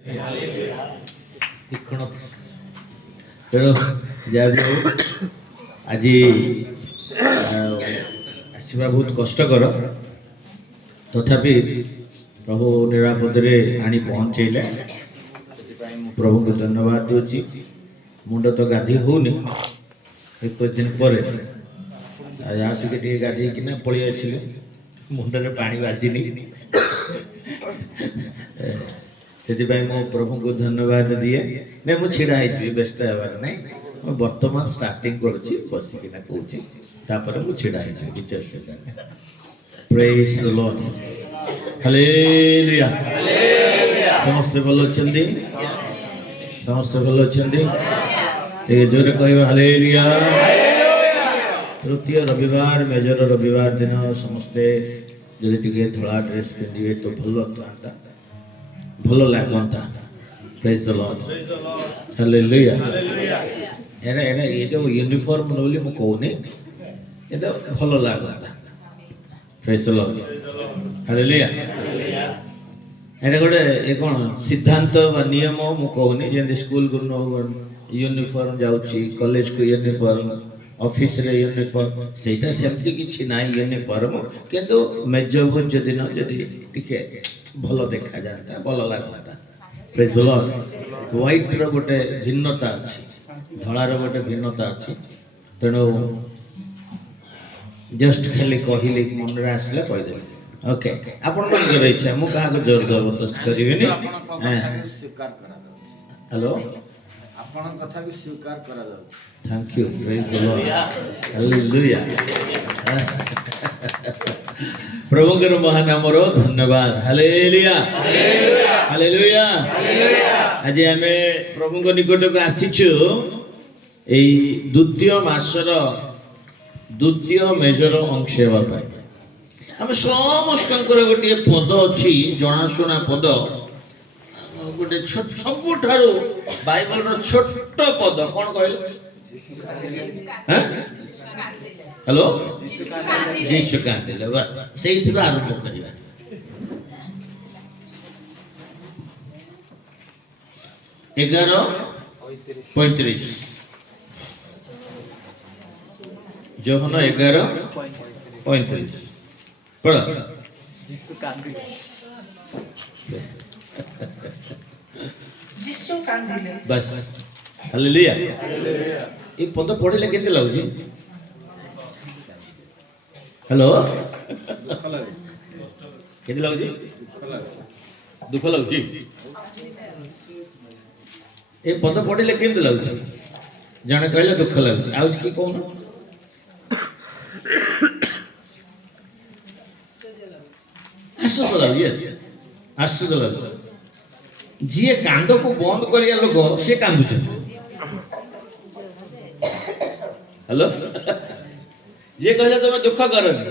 ତୀକ୍ଷ୍ଣ ତେଣୁ ଯାହା ବି ହଉ ଆଜି ଆସିବା ବହୁତ କଷ୍ଟକର, ତଥାପି ପ୍ରଭୁ ନିରାପଦରେ ଆଣି ପହଞ୍ଚେଇଲେ, ସେଥିପାଇଁ ମୁଁ ପ୍ରଭୁଙ୍କୁ ଧନ୍ୟବାଦ ଦେଉଛି। ମୁଣ୍ଡ ତ ଗାଧୋଇ ହେଉନି 21 ଦିନ ପରେ, ଆଉ ଟିକେ ଟିକେ ଗାଧୋଇକିନା ପଳେଇ ଆସିଲେ, ମୁଣ୍ଡରେ ପାଣି ବାଜିନି। ସେଥିପାଇଁ ମୁଁ ପ୍ରଭୁଙ୍କୁ ଧନ୍ୟବାଦ ଦିଏ। ନାଇଁ ମୁଁ ଛିଡ଼ା ହେଇଯିବି, ବ୍ୟସ୍ତ ହେବାର ନାହିଁ। ମୁଁ ବର୍ତ୍ତମାନ ଷ୍ଟାର୍ଟିଂ କରୁଛି, ବସିକିନା କହୁଛି, ତାପରେ ମୁଁ ଛିଡ଼ା ହେଇଯିବି, କିଛି ଅସୁବିଧା ନାହିଁ। ପ୍ରେଜ୍ ଦ ଲର୍ଡ, ହାଲେଲୁୟା। ସମସ୍ତେ ଭଲ ଅଛନ୍ତି? ସମସ୍ତେ ଭଲ ଅଛନ୍ତି? ଟିକେ ଜୋରେ କହିବା ହାଲେଲୁୟା। ତୃତୀୟ ରବିବାର, ମେଜର ରବିବାର ଦିନ ସମସ୍ତେ ଯଦି ଟିକେ ଧଳା ଡ୍ରେସ୍ ପିନ୍ଧିବେ ତ ଭଲ ଥାନ୍ତା, ଭଲ ଲାଗନ୍ତା। ପ୍ରେଜ୍ ଦ ଲର୍ଡ, ହାଲେଲୁୟା। ଏଇଟା ଏ ଯେଉଁ ୟୁନିଫର୍ମ ବୋଲି ମୁଁ କହୁନି, ଏଇଟା ଭଲ ଲାଗନ୍ତା। ପ୍ରେଜ୍ ଦ ଲର୍ଡ, ହାଲେଲୁୟା। ଏଇଟା ଗୋଟେ ଏ କ'ଣ ସିଦ୍ଧାନ୍ତ ବା ନିୟମ ମୁଁ କହୁନି, ଯେମିତି ସ୍କୁଲକୁ ୟୁନିଫର୍ମ ଯାଉଛି, କଲେଜକୁ ୟୁନିଫର୍ମ, ଅଫିସରେ ୟୁନିଫର୍ମ, ସେଇଟା ସେମିତି କିଛି ନାହିଁ ୟୁନିଫର୍ମ। କିନ୍ତୁ ମେଜଭୋଜ ଦିନ ଯଦି ଟିକେ ଭଲ ଦେଖାଯାଆନ୍ତା, ଭଲ ଲାଗନ୍ତା। ପ୍ରେଜ୍ ଦ ଲର୍ଡ। ହ୍ୱାଇଟ୍ର ଗୋଟେ ଭିନ୍ନତା ଅଛି, ଧଳାର ଗୋଟେ ଭିନ୍ନତା ଅଛି। ତେଣୁ ଜଷ୍ଟ ଖାଲି କହିଲି, ମନରେ ଆସିଲା କହିଦେଲି। ଓକେ, ଆପଣମାନଙ୍କର ଇଚ୍ଛା, ମୁଁ କାହାକୁ ଜୋର ଜବରଦସ୍ତ କରିବିନି। ହ୍ୟାଲୋ, ଆପଣଙ୍କ କଥା ବି ସ୍ୱୀକାର କରାଯାଉଛି। ଥ୍ୟାଙ୍କ ୟୁ, ପ୍ରେଜ୍ ଦ ଲର୍ଡ, ହାଲେଲୁୟା। ପ୍ରଭୁଙ୍କର ମହାନାମର ଧନ୍ୟବାଦ, ହାଲେଲୁୟା, ହାଲେଲୁୟା। ଆଜି ଆମେ ପ୍ରଭୁଙ୍କ ନିକଟକୁ ଆସିଛୁ ଏଇ ଦ୍ୱିତୀୟ ମାସର ଦ୍ୱିତୀୟ ମେଜର ଅଂଶ ହେବା ପାଇଁ। ଆମେ ସମସ୍ତଙ୍କର ଗୋଟିଏ ପଦ ଅଛି, ଜଣାଶୁଣା ପଦ, ଗୋଟେ ସବୁଠାରୁ ବାଇବଲର ଛୋଟ ପଦ କ'ଣ କହିଲେ? ହ୍ୟାଲୋ, ଯୀଶୁ କାନ୍ଦିଲେ। ସେଇଥିରୁ ଆରମ୍ଭ କରିବା। ଏଗାର 35, ଯୋହନ 11:35 ପଢ। ଯୀଶୁ କାନ୍ଦିଲେ। ବାସ୍, ହାଲେଲୁୟା। এই ପଦ ପଢିଲେ କେମିତି ଲାଗୁଛି? ହ୍ୟାଲୋ, କେମିତି ଲାଗୁଛି? ଦୁଃଖ ଲାଗୁଛି? এই ପଦ ପଢିଲେ କେମିତି ଲାଗୁଛି? ଜଣେ କହିଲେ ଦୁଃଖ ଲାଗୁଛି, ଆଉ କିଏ କହୁନ? ଆଶ୍ଚର୍ଯ୍ୟ ଲାଗୁଛି। ଆଶ୍ଚର୍ଯ୍ୟ ଲାଗୁଛି। ଯିଏ କାନ୍ଦକୁ ବନ୍ଦ କରିବା ଲୋକ ସେ କାନ୍ଦୁଛନ୍ତି। ହ୍ୟାଲୋ, ଯିଏ କହିଲେ ତମେ ଦୁଃଖ କରନି,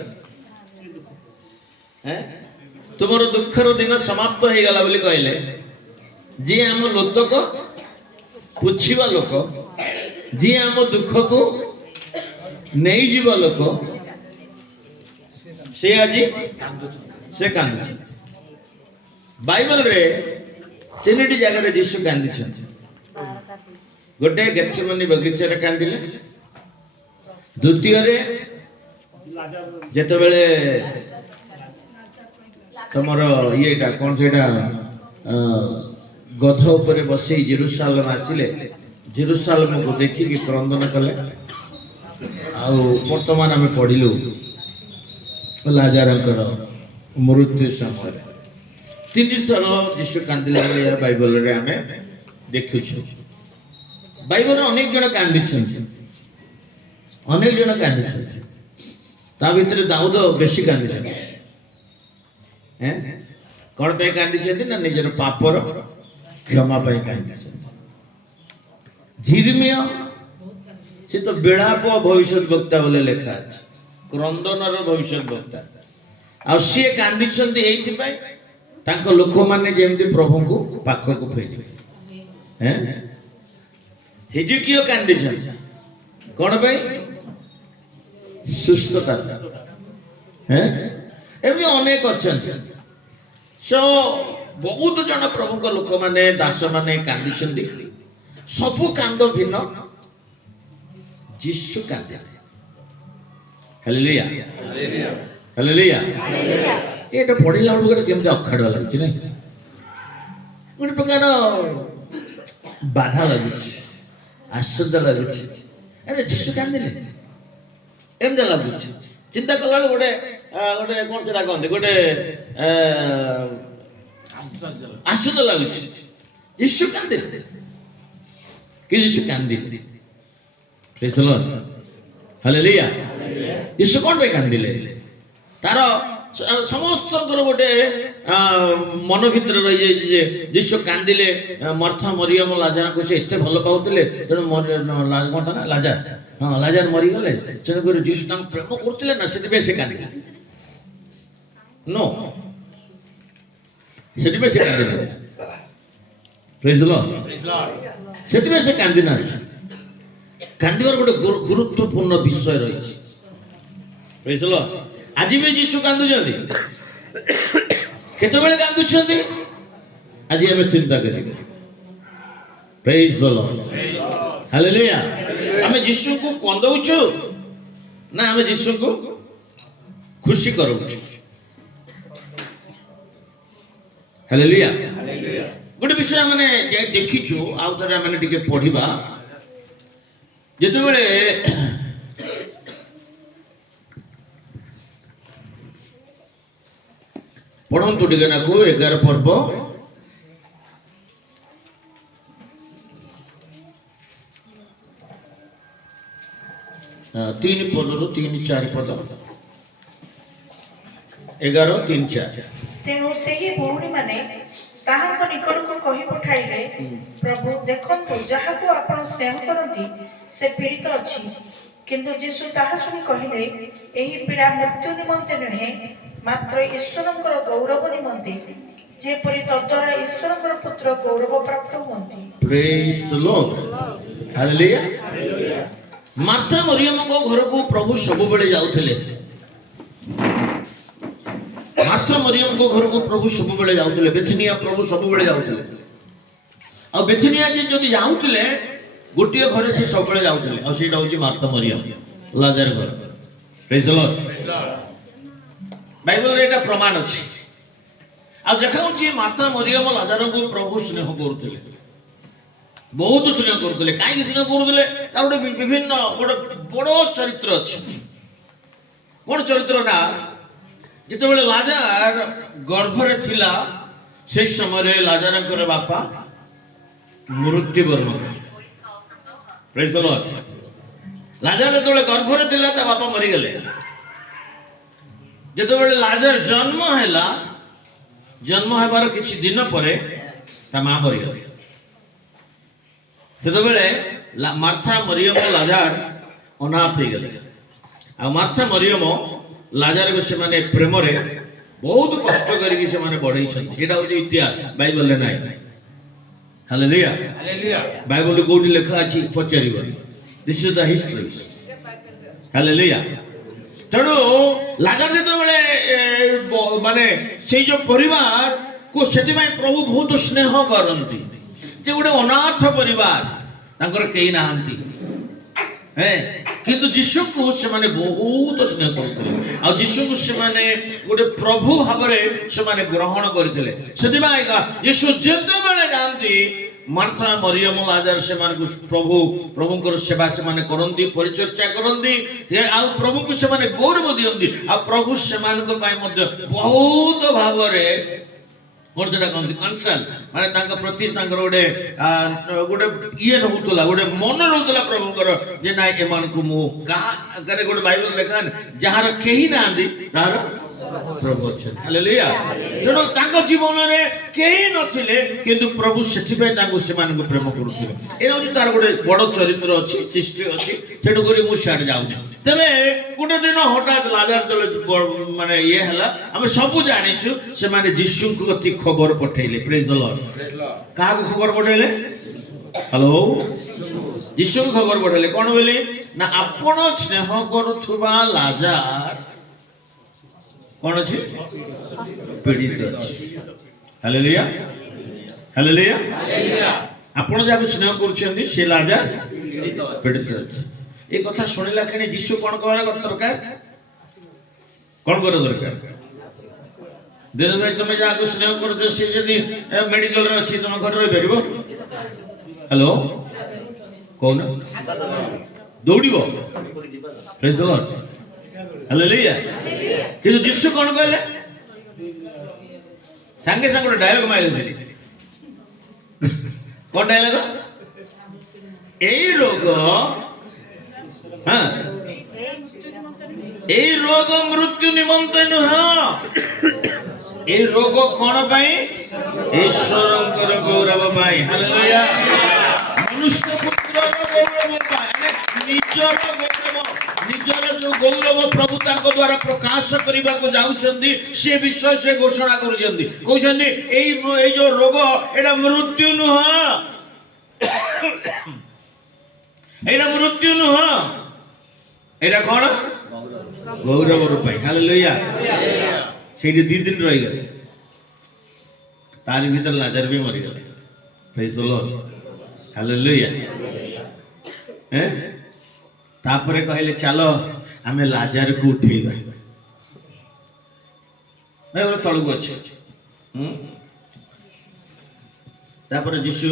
ତୁମର ଦୁଃଖର ଦିନ ସମାପ୍ତ ହେଇଗଲା ବୋଲି କହିଲେ, ଯିଏ ଆମ ଲୋତକ ପୁଛିବା ଲୋକ, ଯିଏ ଆମ ଦୁଃଖକୁ ନେଇଯିବା ଲୋକ, ସେ ଆଜି ସେ କାନ୍ଦୁଛନ୍ତି। ବାଇବଲରେ 3ଟି ଜାଗାରେ ଯୀଶୁ କାନ୍ଦିଛନ୍ତି। ଗୋଟେ ଗେଥସେମନି ବଗିଚାରେ କାନ୍ଦିଲେ, ଦ୍ୱିତୀୟରେ ଯେତେବେଳେ ତମର ଇଏଟା କ'ଣ ସେଇଟା ଗଧ ଉପରେ ବସେଇ ଜେରୁସାଲେମ ଆସିଲେ, ଜେରୁସାଲେମକୁ ଦେଖିକି କ୍ରନ୍ଦନ କଲେ। ଆଉ ବର୍ତ୍ତମାନ ଆମେ ପଢିଲୁ ଲାଜାରଙ୍କର ମୃତ୍ୟୁ ସମୟରେ 3 ଥର ଯୀଶୁ କାନ୍ଦିଲା ଭଳିଆ ବାଇବଲରେ ଆମେ ଦେଖୁଛୁ। ବାଇବଲରେ ଅନେକ ଜଣ କାନ୍ଦିଛନ୍ତି, ଅନେକ ଜଣ କାନ୍ଦିଛନ୍ତି। ତା ଭିତରେ ଦାଉଦ ବେଶୀ କାନ୍ଦିଛନ୍ତି। କ'ଣ ପାଇଁ କାନ୍ଦିଛନ୍ତି? ନା ନିଜର ପାପର କ୍ଷମା ପାଇଁ କାନ୍ଦିଛନ୍ତି। ଝିର୍ମିୟ, ସେ ତ ବିଳାପ ଭବିଷ୍ୟତ ବକ୍ତା ବୋଲି ଲେଖା ଅଛି, କ୍ରନ୍ଦନର ଭବିଷ୍ୟତ ବକ୍ତା। ଆଉ ସିଏ କାନ୍ଦିଛନ୍ତି ଏଇଥିପାଇଁ ତାଙ୍କ ଲୋକମାନେ ଯେମିତି ପ୍ରଭୁଙ୍କୁ ପାଖକୁ ଫେରିବେ। ହିଜକିୟ କାନ୍ଦିଛନ୍ତି କ'ଣ ପାଇଁ? ସୁସ୍ଥତା। ଏମିତି ଅନେକ ଅଛନ୍ତି। ବହୁତ ଜଣ ପ୍ରଭୁଙ୍କ ଲୋକମାନେ ଦାସ ମାନେ କାନ୍ଦିଛନ୍ତି ସବୁ କାନ୍ଦ ଭିନ୍ନ ଯୀଶୁ କାନ୍ଦିଲେ ହାଲେଲୁୟା ହାଲେଲୁୟା ଏଇଟା ପଢିଲା ବେଳକୁ ଗୋଟେ କେମିତି ଅଖାଡୁଆ ଲାଗୁଛି ନାଇଁ ଗୋଟେ ପ୍ରକାର ବାଧା ଲାଗୁଛି ଆଶ୍ଚର୍ଯ୍ୟ ଲାଗୁଛି ଆରେ ଯୀଶୁ କାନ୍ଦିଲେ ଏମିତି ଲାଗୁଛି ଚିନ୍ତା କଲା ଗୋଟେ ଗୋଟେ କଣ ସେଟା କହନ୍ତି ଗୋଟେ ଆଶ୍ଚର୍ଯ୍ୟ ଲାଗୁଛି ଯୀଶୁ କାନ୍ଦିଲେ କି ଯୀଶୁ କାନ୍ଦିଲେ ପ୍ରେଜ୍ ଦ ଲର୍ଡ ହାଲେଲୁୟା ଯୀଶୁ କଣ ପାଇଁ କାନ୍ଦିଲେ ତାର ସମସ୍ତଙ୍କର ଗୋଟେ ମନ ଭିତରେ ରହିଯାଇଛି ଯେ ଯୀଶୁ କାନ୍ଦିଲେ ମର୍ଥା ମରିୟମ ଲାଜାରଙ୍କୁ ସେ ଏତେ ଭଲ ପାଉଥିଲେ ତେଣୁ କଣଟା ନା ଲାଜାର ହଁ ଲାଜାର ମରିଗଲେ ତେଣୁକରି ଯୀଶୁ ତାଙ୍କୁ ପ୍ରେମ କରୁଥିଲେ ନା ସେଥିପାଇଁ ସେ କାନ୍ଦିଲେ नो ସେଥିପାଇଁ ସେ କାନ୍ଦି ନାହାନ୍ତି ପ୍ରେଜ୍ ଦ ଲର୍ଡ ସେଥିପାଇଁ ସେ କାନ୍ଦି ନାହାନ୍ତି କାନ୍ଦିବାର ଗୋଟେ ଗୁରୁତ୍ୱପୂର୍ଣ୍ଣ ବିଷୟ ରହିଛି ପ୍ରେଜ୍ ଦ ଲର୍ଡ ଆଜି ବି ଯୀଶୁ କାନ୍ଦୁଛନ୍ତି କେତେବେଳେ କାନ୍ଦୁଛନ୍ତି ଆଜି ଆମେ ଚିନ୍ତା କରିବା ପ୍ରେଜ୍ ଦ ଲର୍ଡ ହାଲେଲୁୟା ଆମେ ଯୀଶୁଙ୍କୁ କନ୍ଦଉଛୁ ନା ଆମେ ଯୀଶୁଙ୍କୁ ଖୁସି କରାଉଛୁ ହାଲେଲୁୟା ଗୋଟେ ବିଷୟ ମାନେ ଦେଖିଛୁ ଆଉ ଥରେ ଆମେ ଟିକେ ପଢିବା ଯେତେବେଳେ ପଢନ୍ତୁ ଟିକେ ନାକୁ 11 ପର୍ବ तीन पदरू 3-4 पद 11-3-4 तेणु ସେହି ଭଉଣୀମାନେ ତାହାଙ୍କ ନିକଟକୁ କହି ପଠାଇଲେ ପ୍ରଭୁ ଦେଖନ୍ତୁ ଯାହାକୁ ଆପଣ ସ୍ନେହ କରନ୍ତି ସେ ପୀଡ଼ିତ ଅଛି କିନ୍ତୁ ଯୀଶୁ ତାହା ଶୁଣି କହିଲେ ଏହି ପୀଡ଼ା ମୃତ୍ୟୁ ନିମନ୍ତେ ନୁହେଁ ମାତ୍ର ଈଶ୍ୱରଙ୍କର ଗୌରବ ନିମନ୍ତେ ଯେପରି ତଦ୍ୱାରା ଈଶ୍ୱରଙ୍କର ପୁତ୍ର ଗୌରବ ପ୍ରାପ୍ତ ହୁଅନ୍ତି ପ୍ରେଜ୍ ଦ ଲର୍ଡ ହାଲେଲୁୟା ମାର୍ଥା ମରିୟମଙ୍କ ଘରକୁ ପ୍ରଭୁ ସବୁବେଳେ ଯାଉଥିଲେ ମାର୍ଥା ମରିୟମଙ୍କ ଘରକୁ ପ୍ରଭୁ ସବୁବେଳେ ଯାଉଥିଲେ ବେଥନିଆ ପ୍ରଭୁ ସବୁବେଳେ ଯାଉଥିଲେ ଆଉ ବେଥନିଆ ଯଦି ଯାଉଥିଲେ ଗୋଟିଏ ଘରେ ସେ ସବୁବେଳେ ଯାଉଥିଲେ ଆଉ ସେଇଟା ହଉଛି ମାର୍ଥା ମରିୟମ ଲାଜାର ଘର ପ୍ରେଜ୍ ଦ ଲର୍ଡ ବାଇବଲରେ ଏଇଟା ପ୍ରମାଣ ଅଛି ଆଉ ଦେଖାଉଛି ମାର୍ଥା ମରିୟମ ଲାଜାରଙ୍କୁ ପ୍ରଭୁ ସ୍ନେହ କରୁଥିଲେ ବହୁତ ସ୍ନେହ କରୁଥିଲେ କାହିଁକି ସ୍ନେହ କରୁଥିଲେ ତାର ଗୋଟେ ବିଭିନ୍ନ ଗୋଟେ ବଡ଼ ଚରିତ୍ର ଅଛି କଣ ଚରିତ୍ର ନା ଯେତେବେଳେ ଲାଜାର ଗର୍ଭରେ ଥିଲା ସେହି ସମୟରେ ଲାଜାରଙ୍କର ବାପା ମୃତ୍ୟୁବରଣ କଲେ ପ୍ରେଜ୍ ଦ ଲର୍ଡ ଲାଜାର ଯେତେବେଳେ ଗର୍ଭରେ ଥିଲା ତା ବାପା ମରିଗଲେ ଯେତେବେଳେ ଲାଜାର ଜନ୍ମ ହେଲା ଜନ୍ମ ହେବାର କିଛି ଦିନ ପରେ ତା ମା ମରିଗଲେ ସେତେବେଳେ ମାର୍ଥା ମରିୟମ ଲାଜାର ଅନାଥ ହେଇଗଲେ ଆଉ ମାର୍ଥା ମରିୟମ ଲାଜାରକୁ ସେମାନେ ପ୍ରେମରେ ବହୁତ କଷ୍ଟ କରିକି ସେମାନେ ବଢେଇଛନ୍ତି ଏଇଟା ହଉଛି ଇତିହାସ ବାଇବଲରେ ନାହିଁ ହାଲେଲୁୟା ବାଇବଲରେ କୋଉଠି ଲେଖା ଅଛି ପଚାରିବନି this is the history hallelujah ତେଣୁ ଲାଜାର ଯେତେବେଳେ ମାନେ ସେଇ ଯୋଉ ପରିବାରକୁ ସେଥିପାଇଁ ପ୍ରଭୁ ବହୁତ ସ୍ନେହ କରନ୍ତି ଯେ ଗୋଟେ ଅନାଥ ପରିବାର ତାଙ୍କର କେହି ନାହାନ୍ତି କିନ୍ତୁ ଯୀଶୁଙ୍କୁ ସେମାନେ ବହୁତ ସ୍ନେହ କରୁଥିଲେ ଆଉ ଯୀଶୁଙ୍କୁ ସେମାନେ ଗୋଟେ ପ୍ରଭୁ ଭାବରେ ସେମାନେ ଗ୍ରହଣ କରିଥିଲେ ସେଥିପାଇଁ ଯୀଶୁ ଯେତେବେଳେ ଯାଆନ୍ତି ମାର୍ଥା ମରିୟମ ଲାଜାର ସେମାନଙ୍କୁ ପ୍ରଭୁଙ୍କର ସେବା ସେମାନେ କରନ୍ତି ପରିଚର୍ଚ୍ୟା କରନ୍ତି ଆଉ ପ୍ରଭୁଙ୍କୁ ସେମାନେ ଗୌରବ ଦିଅନ୍ତି ଆଉ ପ୍ରଭୁ ସେମାନଙ୍କ ପାଇଁ ମଧ୍ୟ ବହୁତ ଭାବରେ ଗୋଟେ କହନ୍ତି କନସର୍ନ ମାନେ ତାଙ୍କ ପ୍ରତି ତାଙ୍କର ଗୋଟେ ଇଏ ରହୁଥିଲା ଗୋଟେ ମନ ରହୁଥିଲା ପ୍ରଭୁଙ୍କର ଯେ ନାଇଁ ଏମାନଙ୍କୁ ମୁଁ କାହା ଗୋଟେ ବାଇବଲ ଲେଖା ଯାହାର କେହି ନାହାନ୍ତି ତାହାର ପ୍ରଭୁ ଅଛନ୍ତି ହାଲେଲୁୟା ତେଣୁ ତାଙ୍କ ଜୀବନରେ କେହି ନଥିଲେ କିନ୍ତୁ ପ୍ରଭୁ ସେଥିପାଇଁ ତାଙ୍କୁ ସେମାନଙ୍କୁ ପ୍ରେମ କରୁଥିଲେ ଏଇଟା ହଉଛି ତାର ଗୋଟେ ବଡ଼ ଚରିତ୍ର ଅଛି ସୃଷ୍ଟି ଅଛି ସେଠୁ କରି ମୁଁ ସିଆଡ଼େ ଯାଉନି ତେବେ ଗୋଟେ ଦିନ ହଠାତ୍ ଲାଜାର ମାନେ ଇଏ ହେଲା ଆମେ ସବୁ ଜାଣିଛୁ ସେମାନେ ଯୀଶୁଙ୍କ କତି ଖବର ପଠେଇଲେ ପ୍ରେଜ୍ ଦ ଲର୍ଡ କାହାକୁ ଖବର ପଠେଇଲେ ହ୍ୟାଲୋ ଯୀଶୁଙ୍କୁ ଖବର ପଠେଇଲେ କଣ ବୋଲି ନା ଆପଣ ସ୍ନେହ କରୁଥିବା ଲାଜାର କଣ ଅଛି ପୀଡ଼ିତ ଅଛି ହାଲେଲୁୟା ହାଲେଲୁୟା। ଆପଣ ଯାହାକୁ ସ୍ନେହ କରୁଛନ୍ତି ସେ ଲାଜାର ପୀଡ଼ିତ ଅଛି। ଏ କଥା ଶୁଣିଲା କ୍ଷଣି ଯୀଶୁ କଣ କରିବା ଦରକାର? କଣ କରିବା ଦରକାର? ଦିନ ଭାଇ ତମେ ଯାହାକୁ ସ୍ନେହ କରୁଛ ସେ ଯଦି ମେଡିକାଲରେ ଅଛି ତମ ଘରେ ରହିପାରିବ? ହ୍ୟାଲୋ କହୁନ ଦୌଡ଼ିବ? ପ୍ରେଜ୍ ଦ ଲର୍ଡ ହାଲେଲୁୟା। କିନ୍ତୁ ଯୀଶୁ କଣ କହିଲେ? ସାଙ୍ଗେ ସାଙ୍ଗେ ଗୋଟେ ଡାୟଲଗ ମାଇଲେ ସେଠି। କଣ ଡାୟଲଗ? ଏଇ ରୋଗ এই রোগ মৃত্যু নিমন্তে নুহ। এই রোগ কোন পাই? ঈশ্বরଙ୍କର গৌরব পাই। হালেলুয়া। মনুষ্য পুত্রର গৌরব পাই। ନିଜର ଗୌରବ, ନିଜର ଯୋଉ ଗୌରବ ପ୍ରଭୁ ତାଙ୍କ ଦ୍ୱାରା ପ୍ରକାଶ କରିବାକୁ ଯାଉଛନ୍ତି ସେ ବିଷୟ ସେ ଘୋଷଣା କରୁଛନ୍ତି। କହୁଛନ୍ତି ଏଇ ଯୋଉ ରୋଗ ଏଇଟା ମୃତ୍ୟୁ ନୁହଁ, ଏଇଟା ମୃତ୍ୟୁ ନୁହଁ, ଏଇଟା କଣ? ଗୌରବ ରୂପାଇ। ହାଲେଲୁୟା। ସେଇଠି 2 ଦିନ ରହିଗଲେ। ତାରି ଭିତରେ ଲାଜାର ବି ମରିଗଲେ। ପ୍ରେଜ୍ ଦ ଲର୍ଡ ହାଲେଲୁୟା। ତାପରେ କହିଲେ ଚାଲ ଆମେ ଲାଜାରକୁ ଉଠେଇବା। ତଳକୁ ଅଛି। ତାପରେ ଯୀଶୁ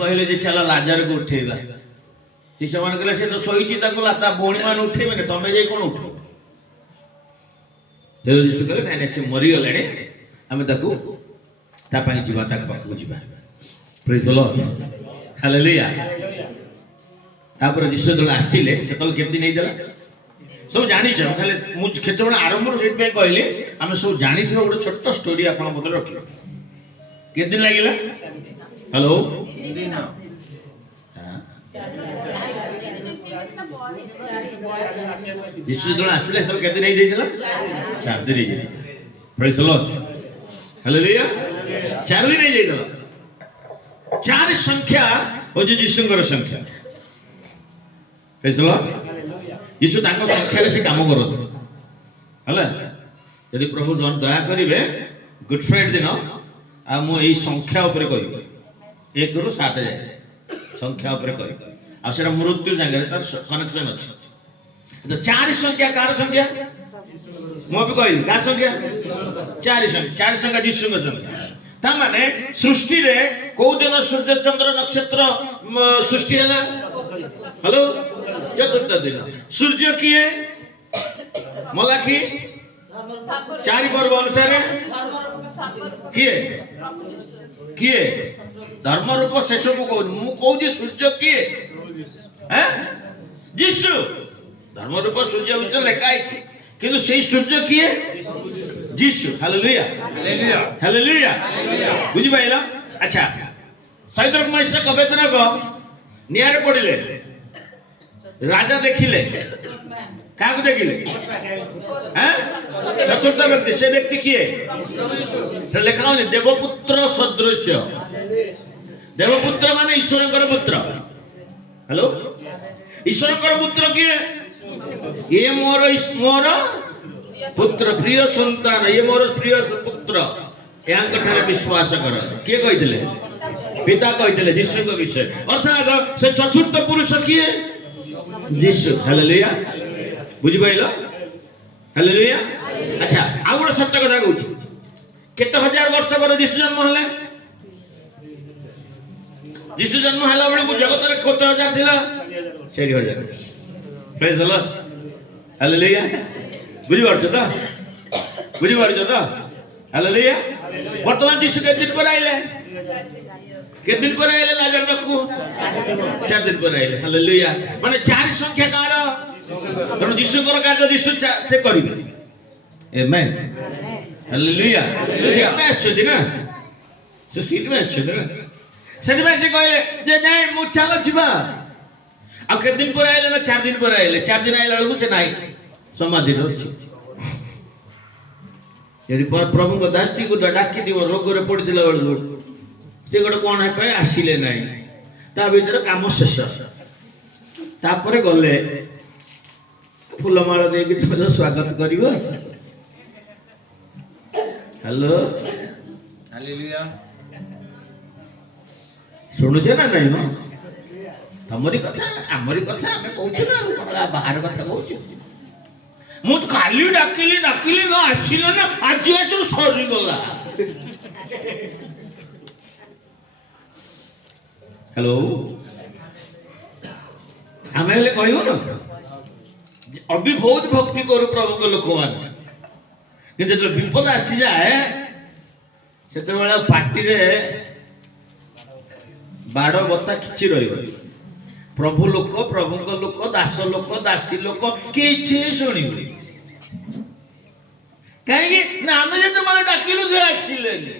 କହିଲେ ଯେ ଚାଲ ଲାଜାରକୁ ଉଠେଇବା। ଶିଷ୍ୟମାନେ କହିଲେ ସେ ତ ଶୋଇଛି, ତାକୁ ତା ଭଉଣୀ ମାନେ ଉଠେଇବେନି, ତମେ ଯାଇ କଣ ଉଠ? ଯୀଶୁ କହିଲେ ନାଇଁ ନାଇଁ ସେ ମରିଗଲାଣି, ଆମେ ତାକୁ ତା ପାଇଁ ଯିବା, ତାଙ୍କ ପାଖକୁ ଯିବା। ପ୍ରେଜ୍ ଦ ଲର୍ଡ ହାଲେଲୁୟା। ତାପରେ ଯୀଶୁ ଯେତେବେଳେ ଆସିଲେ ସେତେବେଳେ କେମିତି ନେଇଦେଲା ସବୁ ଜାଣିଛ। ଖାଲି ମୁଁ କେତେବେଳେ ଆରମ୍ଭରୁ ସେଇଥିପାଇଁ କହିଲି ଆମେ ସବୁ ଜାଣିଥିବା ଗୋଟେ ଛୋଟ ଷ୍ଟୋରି ଆପଣଙ୍କ ମତରେ ରଖିବା। କେତେ ଦିନ ଲାଗିଲା? ହ୍ୟାଲୋ ଯୀଶୁ ଯେତେବେଳେ ଆସିଲେ ସେତେବେଳେ କେତେ ଦିନ ହେଇଯାଇଥିଲା? 4 ଦିନ ହେଇଯାଇଥିଲା। ପ୍ରେଜ୍ ଦ ଲର୍ଡ ହାଲେଲୁୟା। 4 ଦିନ ହେଇଯାଇଥିଲା। 4 ସଂଖ୍ୟା ହଉଛି ଯୀଶୁଙ୍କର ସଂଖ୍ୟା। ପ୍ରେଜ୍ ଦ ଲର୍ଡ। ଯୀଶୁ ତାଙ୍କ ସଂଖ୍ୟାରେ ସେ କାମ କରନ୍ତି ହେଲା। ଯଦି ପ୍ରଭୁ ଦୟା କରିବେ ଗୁଡ୍ ଫ୍ରାଇଡେ ଦିନ ଆଉ ମୁଁ ଏଇ ସଂଖ୍ୟା ଉପରେ କହିବି, 1 ରୁ 7 ଯାଏ ସଂଖ୍ୟା ଉପରେ କହିବି। ଆଉ ସେଟା ମୃତ୍ୟୁ ସାଙ୍ଗରେ ତାର କନେକ୍ସନ ଅଛି। 4 ସଂଖ୍ୟା କାହାର ସଂଖ୍ୟା? ମୁଁ ବି କହିଲି କାହାର ସଂଖ୍ୟା? 4 ସଂଖ୍ୟା ଯୀଶୁଙ୍କ ସଂଖ୍ୟା। ତା ମାନେ ସୃଷ୍ଟିରେ କୋଉ ଦିନ ସୂର୍ଯ୍ୟ ଚନ୍ଦ୍ର ନକ୍ଷତ୍ର ସୃଷ୍ଟି ହେଲା? ହ୍ୟାଲୋ ଚତୁର୍ଥ ଦିନ। ସୂର୍ଯ୍ୟ କିଏ? ମଲାଖି 4 ପର୍ବ ଅନୁସାରେ କିଏ? କିଏ? ଧର୍ମ ରୂପ ଶେଷକୁ କହୁଛି। ମୁଁ କହୁଛି ସୂର୍ଯ୍ୟ କିଏ? ଯୀଶୁ। ଧର୍ମ ରୂପ ସୂର୍ଯ୍ୟ ଭିତରେ ଲେଖା ହେଇଛି, କିନ୍ତୁ ସେଇ ସୂର୍ଯ୍ୟ କିଏ? ଯୀଶୁ। Hallelujah hallelujah. ବୁଝିପାରିଲ? ଆଚ୍ଛା, ସୈଦ୍ରକ ମେଷକ ଅବେଦନେଗୋ ନିଆଁରେ ପଡ଼ିଲେ, ରାଜା ଦେଖିଲେ। କାହାକୁ ଦେଖିଲେ? ଚତୁର୍ଥ ବ୍ୟକ୍ତି। ସେ ବ୍ୟକ୍ତି କିଏ? ଲେଖା ହଉନି ଦେବପୁତ୍ର ସଦୃଶ୍ୟ। ଦେବପୁତ୍ର ମାନେ ଈଶ୍ୱରଙ୍କର ପୁତ୍ର। ହ୍ୟାଲୋ ଈଶ୍ୱରଙ୍କର ପୁତ୍ର କିଏ? ଇଏ ମୋର ପୁତ୍ର, ପ୍ରିୟ ସନ୍ତାନ, ଇଏ ମୋର ପ୍ରିୟ ପୁତ୍ର, ୟାଙ୍କ ଠାରେ ବିଶ୍ୱାସ କର। କିଏ କହିଥିଲେ? ପିତା କହିଥିଲେ ଯୀଶୁଙ୍କ ବିଷୟ। ଅର୍ଥାତ ସେ ଚତୁର୍ଥ ପୁରୁଷ କିଏ? ଯୀଶୁ। ହାଲେଲୁୟା। ବୁଝିପାରିଲ? ହାଲେଲୁୟା। ଆଚ୍ଛା, ଆଉ ଗୋଟେ ସତ୍ୟ କଥା କହୁଛି। କେତେ ହଜାର ବର୍ଷ ପରେ ଯୀଶୁ ଜନ୍ମ ହେଲେ? ଯୀଶୁ ଜନ୍ମ ହେଲା ବେଳକୁ ଜଗତରେ କେତେ ହଜାର ଥିଲା? 4,000। ପ୍ରେଜ୍ ଦ ଲର୍ଡ ହାଲେଲୁୟା। ବୁଝିପାରୁଛ ତ? ବୁଝିପାରୁଛ ତ? ହାଲେଲୁୟା। ବର୍ତ୍ତମାନ ଯୀଶୁ କେତେ ଦିନ ପରେ ଆଇଲେ? କେତେ ଦିନ ପରେ ଆଇଲେ? ଲାଜର ପାଖକୁ 4 ଦିନ ପରେ ଆଇଲେ। ହାଲେଲୁୟା। ମାନେ 4 ସଂଖ୍ୟା କାହାର? ତେଣୁ ଯୀଶୁଙ୍କର କାର୍ଯ୍ୟ ଯୀଶୁ ସେ କରିବେ। ଆମେନ୍ ହାଲେଲୁୟା। ସେ ସେଇଥିପାଇଁ ଆସିଛନ୍ତି ନା, ସେ ସେଇଥିପାଇଁ ଆସିଛନ୍ତି ନା। ସେଥିପାଇଁ ସେ କହିଲେ ଯେ ନାଇଁ ମୁଁ ଚାଲ ଯିବା। ଆଉ କେତେ ଦିନ ପରେ ଆଇଲେ ନା? 4 ଦିନ ପରେ ଆଇଲେ। 4 ଦିନ ଆଇଲା ବେଳକୁ ସେ ନାହିଁ, ସମାଧିରେ ଅଛି। ଯଦି ପ୍ରଭୁଙ୍କ ଦାସୀକୁ ଡାକିଥିବ ରୋଗରେ ପଡ଼ିଥିଲା ବେଳକୁ ସେ ଗୋଟେ କଣ ପାଇଁ ଆସିଲେ ନାହିଁ, ତା ଭିତରେ କାମ ଶେଷ। ତାପରେ ଗଲେ ଫୁଲମାଳ ଦେଇକି ତମେ ତ ସ୍ୱାଗତ କରିବ। Hello, hallelujah. ଶୁଣୁଛ ନା ନାଇଁ ମ? ତମରି କଥା ଆମରି କଥା ଆମେ କହୁଛୁ ନା, ଆଉ କଣ ବାହାର କଥା କହୁଛୁ? ମୁଁ ତ କାଲି ଡାକିଲି ନା ଆସିଲ ନା, ଆଜି ଆସିବୁ ସରିଗଲା। ହ୍ୟାଲୋ, ଆମେ ହେଲେ କହିବୁ ନା ଅବି ବହୁତ ଭକ୍ତି କରୁ ପ୍ରଭୁଙ୍କ ଲୋକମାନେ, କିନ୍ତୁ ଯେତେବେଳେ ବିପଦ ଆସିଯାଏ ସେତେବେଳେ ପାଟିରେ ବାଡ଼ ବତା କିଛି ରହିବନି। ପ୍ରଭୁ ଲୋକ, ପ୍ରଭୁଙ୍କ ଲୋକ, ଦାସ ଲୋକ, ଦାସୀ ଲୋକ କିଛି ଶୁଣିବେ। କାହିଁକି ନା ଆମେ ଯେତେବେଳେ ଡାକିଲୁ ସେ ଆସିଲେନି।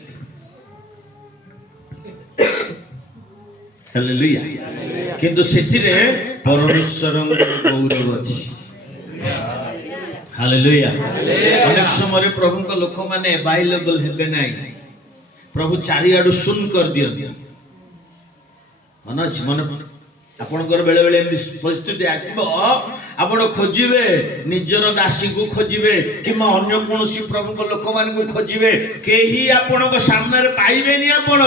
ହାଲେଲୁୟା। କିନ୍ତୁ ସେଥିରେ ପରମେଶ୍ୱରଙ୍କ ଗୌରବ ଅଛି। ହାଲେଲୁୟା। ଅନେକ ସମୟରେ ପ୍ରଭୁଙ୍କ ଲୋକମାନେ ଆଭାଇଲେବଲ ହେବେ ନାହିଁ, ପ୍ରଭୁ ଚାରିଆଡୁ ଶୂନ କରିଦିଅନ୍ତି। ମନେ ଅଛି? ମନେ ଆପଣଙ୍କର ବେଳେ ବେଳେ ଏମିତି ପରିସ୍ଥିତି ଆସିବ, ଆପଣ ଖୋଜିବେ, ନିଜର ଦାସୀକୁ ଖୋଜିବେ କିମ୍ବା ଅନ୍ୟ କୌଣସି ପ୍ରଭୁଙ୍କ ଲୋକମାନଙ୍କୁ ଖୋଜିବେ, କେହି ଆପଣଙ୍କ ସାମ୍ନାରେ ପାଇବେନି। ଆପଣ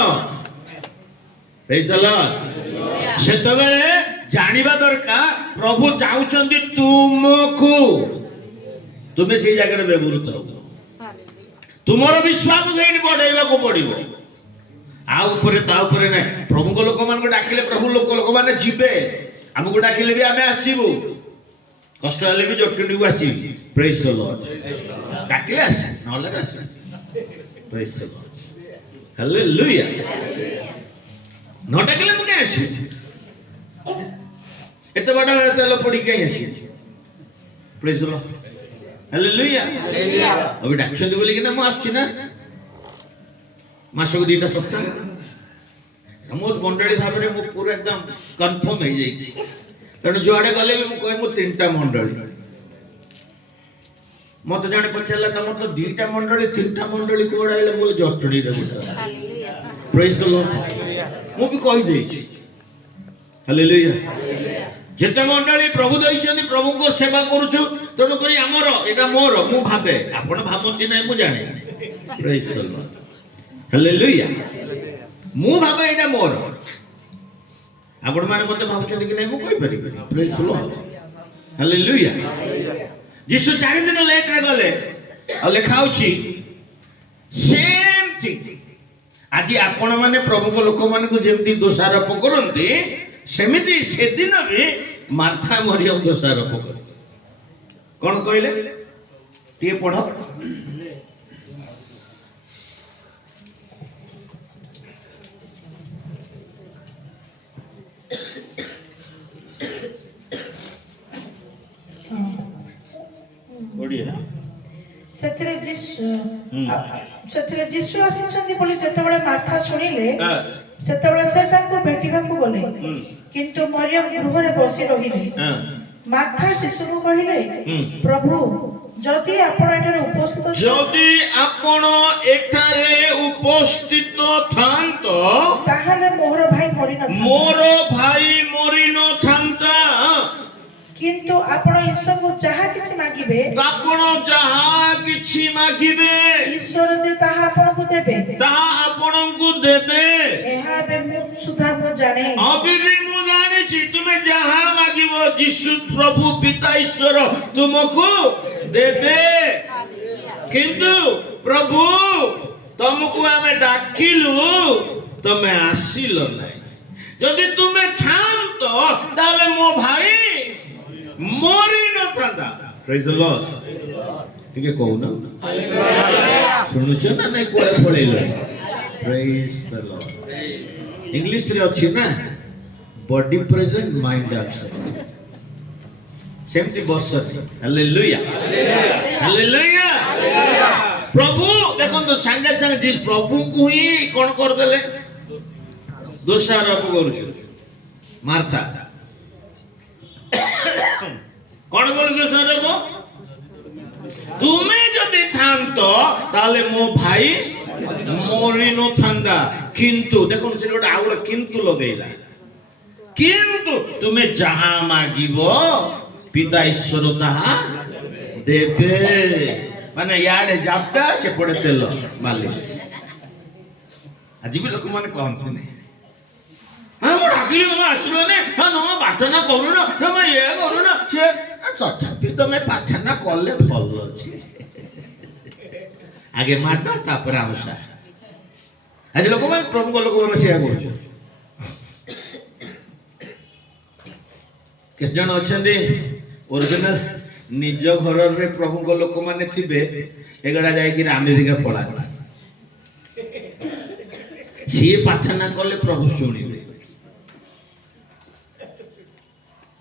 ସେତେବେଳେ ଜାଣିବା ଦରକାର ପ୍ରଭୁ ଚାହୁଁଛନ୍ତି ତୁମକୁ, ତୁମେ ସେଇ ଜାଗାରେ ବ୍ୟବହୃତ ହବ। ତୁମର ବିଶ୍ୱାସ ସେଇଠି ବଢେଇବାକୁ ପଡିବ। ଆଉ ଉପରେ ତା ଉପରେ ନାହିଁ। ପ୍ରଭୁଙ୍କ ଲୋକମାନଙ୍କୁ ଡାକିଲେ ପ୍ରଭୁ ଲୋକମାନେ ଯିବେ, ଆମକୁ ଡାକିଲେ ବି ଆମେ ଆସିବୁ, କଷ୍ଟ ହେଲେ ବି ଜଟୁଣିକୁ ଆସିବି। ପ୍ରେଜ୍ ଦ ଲର୍ଡ। ଡାକିଲେ ଆସିବି, ନହେଲେ ଆସିବି। ପ୍ରେଜ୍ ଦ ଲର୍ଡ। ହାଲେଲୁୟା। ନ ଡାକିଲେ ମୁଁ କାହିଁ ଆସିବି? ଏତେ ବଡ ତେଲ ପଡି କାହିଁ ଆସିବି? ପ୍ରେଜ୍ ଦ ଲର୍ଡ। ହାଲେଲୁୟା। ଏବେ ଡାକୁଛନ୍ତି ବୋଲିକିନା ମୁଁ ଆସୁଛି ନା, ମାସକୁ 2ଟା ସପ୍ତାହ। ମୋ ମଣ୍ଡଳୀ ଭାବରେ ମୁଁ ପୁରା ଏକଦମ କନଫର୍ମ ହେଇଯାଇଛି। ତେଣୁ ଯୁଆଡେ ଗଲେ ବି ମୁଁ କହେ ମୁଁ 3ଟା ମଣ୍ଡଳୀ। ମତେ ଜଣେ ପଚାରିଲା ତମର ତ 2ଟା ମଣ୍ଡଳୀ, 3ଟା ମଣ୍ଡଳୀ କୁଆଡେ ଆଇଲେ? ମୁଁ ଜଟଣୀରେ ଗୋଟେ। ପ୍ରେଜ୍ ଦ ଲର୍ଡ। ମୁଁ ବି କହିଦେଇଛି। ହାଲେଲୁୟା। ଯେତେ ମଣ୍ଡଳୀ ପ୍ରଭୁ ଦେଇଛନ୍ତି ପ୍ରଭୁଙ୍କ ସେବା କରୁଛୁ, ତେଣୁକରି ଆମର ଏଇଟା ମୋର, ମୁଁ ଭାବେ, ଆପଣ ଭାବନ୍ତି ନାହିଁ ମୁଁ ଜାଣେ। ପ୍ରେଜ୍ ଦ ଲର୍ଡ। ହାଲେଲୁୟା। ମୁଁ ଭାବେ ଏଇଟା ମୋର, ଆପଣ ମାନେ ମତେ ଭାବୁଛନ୍ତି କି ନାହିଁ ମୁଁ କହିପାରିବିନି। ପ୍ରେଜ୍ ଦ ଲର୍ଡ। ହାଲେଲୁୟା। ଯୀଶୁ 4 ଦିନ ଲେଟରେ ଗଲେ, ଆଉ ଲେଖା ହଉଛି ସେମ୍ ଥିଙ୍ଗ। ଆଜି ଆପଣ ମାନେ ପ୍ରଭୁଙ୍କ ଲୋକମାନଙ୍କୁ ଯେମିତି ଦୋଷାରୋପ କରନ୍ତି, ସେମିତି ସେଦିନ ବି ମାର୍ଥା ମରିୟମ ଦୋଷାରୋପ କରନ୍ତି। କଣ କହିଲେ? ଟିକେ ପଢ। ସେଥିରେ ଯୀଶୁ ଆସିଛନ୍ତି ବୋଲି ଯେତେବେଳେ ମାର୍ଥା ଶୁଣିଲେ, ସେତେବେଳେ ସେ ତାଙ୍କୁ ଭେଟିବାକୁ ଗଲେ, କିନ୍ତୁ ମରିୟମ ଗୃହରେ ବସି ରହିଲେ। ମାର୍ଥା ଯୀଶୁଙ୍କୁ କହିଲେ, ପ୍ରଭୁ, ଯଦି ଆପଣ ଏଠାରେ ଉପସ୍ଥିତ ଥାନ୍ତ, ତାହେଲେ ମୋର ଭାଇ ମରିନଥାନ୍ତା। କିନ୍ତୁ ଆପଣ ଈଶ୍ୱରଙ୍କୁ ଯାହା କିଛି ମାଗିବେ, ଈଶ୍ୱର ଯେ ତାହା ଆପଣଙ୍କୁ ଦେବେ। ଏହା ଏବେ ସୁଦ୍ଧା ମୁଁ ଜାଣେ। ମୁଁ ଜାଣିଛି ତୁମେ ଯାହା ମାଗିବ ଯୀଶୁ ପ୍ରଭୁ ପିତା ଈଶ୍ୱର ତୁମକୁ ଦେବେ। କିନ୍ତୁ ପ୍ରଭୁ, ତମକୁ ଆମେ ଡାକିଲୁ, ତମେ ଆସିଲ ନାହିଁ। ଯଦି ତୁମେ ଥାନ୍ତ, ତାହେଲେ ମୋ ଭାଇ ମରିନଥାନ୍ତା। ପ୍ରେଜ୍ ଦ ଲର୍ଡ। ଟିକେ କହୁନ, ଶୁଣୁଛ ନା ନାଇଁ? କୁଆଡେ ପଳେଇଲ? ପ୍ରେଜ୍ ଦ ଲର୍ଡ। ଇଂଲିଶରେ ଅଛି ନା, ବଡି ପ୍ରେଜେଣ୍ଟ ମାଇଣ୍ଡ ଆବସେଣ୍ଟ। ସେମିତି ବସନି। ହାଲେଲୁୟା। ହାଲେଲୁୟା। ପ୍ରଭୁ ଦେଖନ୍ତୁ ସାଙ୍ଗେ ସାଙ୍ଗେ ପ୍ରଭୁଙ୍କୁ ହିଁ କଣ କରିଦେଲେ? ଦୋଷାରୋପ କରୁଛୁ। ମାର୍ଥା କଣ ବୋଲି ଦୋଷାରୋପ? ତୁମେ ଯଦି ଥାନ୍ତ, ତାହେଲେ ମୋ ଭାଇ ମରିନଥାନ୍ତା। କିନ୍ତୁ ଦେଖନ୍ତୁ ସେଠି ଗୋଟେ ଆଉ ଗୋଟେ କିନ୍ତୁ ଲଗେଇଲା। କିନ୍ତୁ ତୁମେ ଯାହା ମାଗିବ ପିତା ଈଶ୍ୱର ତାହା ଦେବେ। ମାନେ ଇଆଡେ ଜାପଟା ସେପଟେ ତେଲ ମାଲିସ। ଆଜି ବି ଲୋକମାନେ କହନ୍ତିନି, ହଁ ମୁଁ ଡାକିଲି ତମେ ଆସିଲନି, ହଁ ତମେ ପ୍ରାର୍ଥନା କରୁନ, ତମେ ଇଏ କରୁନ ସେ, ତଥାପି ତମେ ପ୍ରାର୍ଥନା କଲେ ଭଲ ଅଛି। ଆଗେ ମାଡ ତାପରେ ଆଉସା। ଆଜି ଲୋକମାନେ ପ୍ରଭୁଙ୍କ ଲୋକମାନେ ସେଇଆ କରୁଛନ୍ତି। କେତେ ଜଣ ଅଛନ୍ତି ଓରିଜିନାଲ ନିଜ ଘରରେ ପ୍ରଭୁଙ୍କ ଲୋକମାନେ ଥିବେ, ଏଗୁଡା ଯାଇକିରି ଆମେରିକା ପଳାନ୍ତି। ସିଏ ପ୍ରାର୍ଥନା କଲେ ପ୍ରଭୁ ଶୁଣିବେ।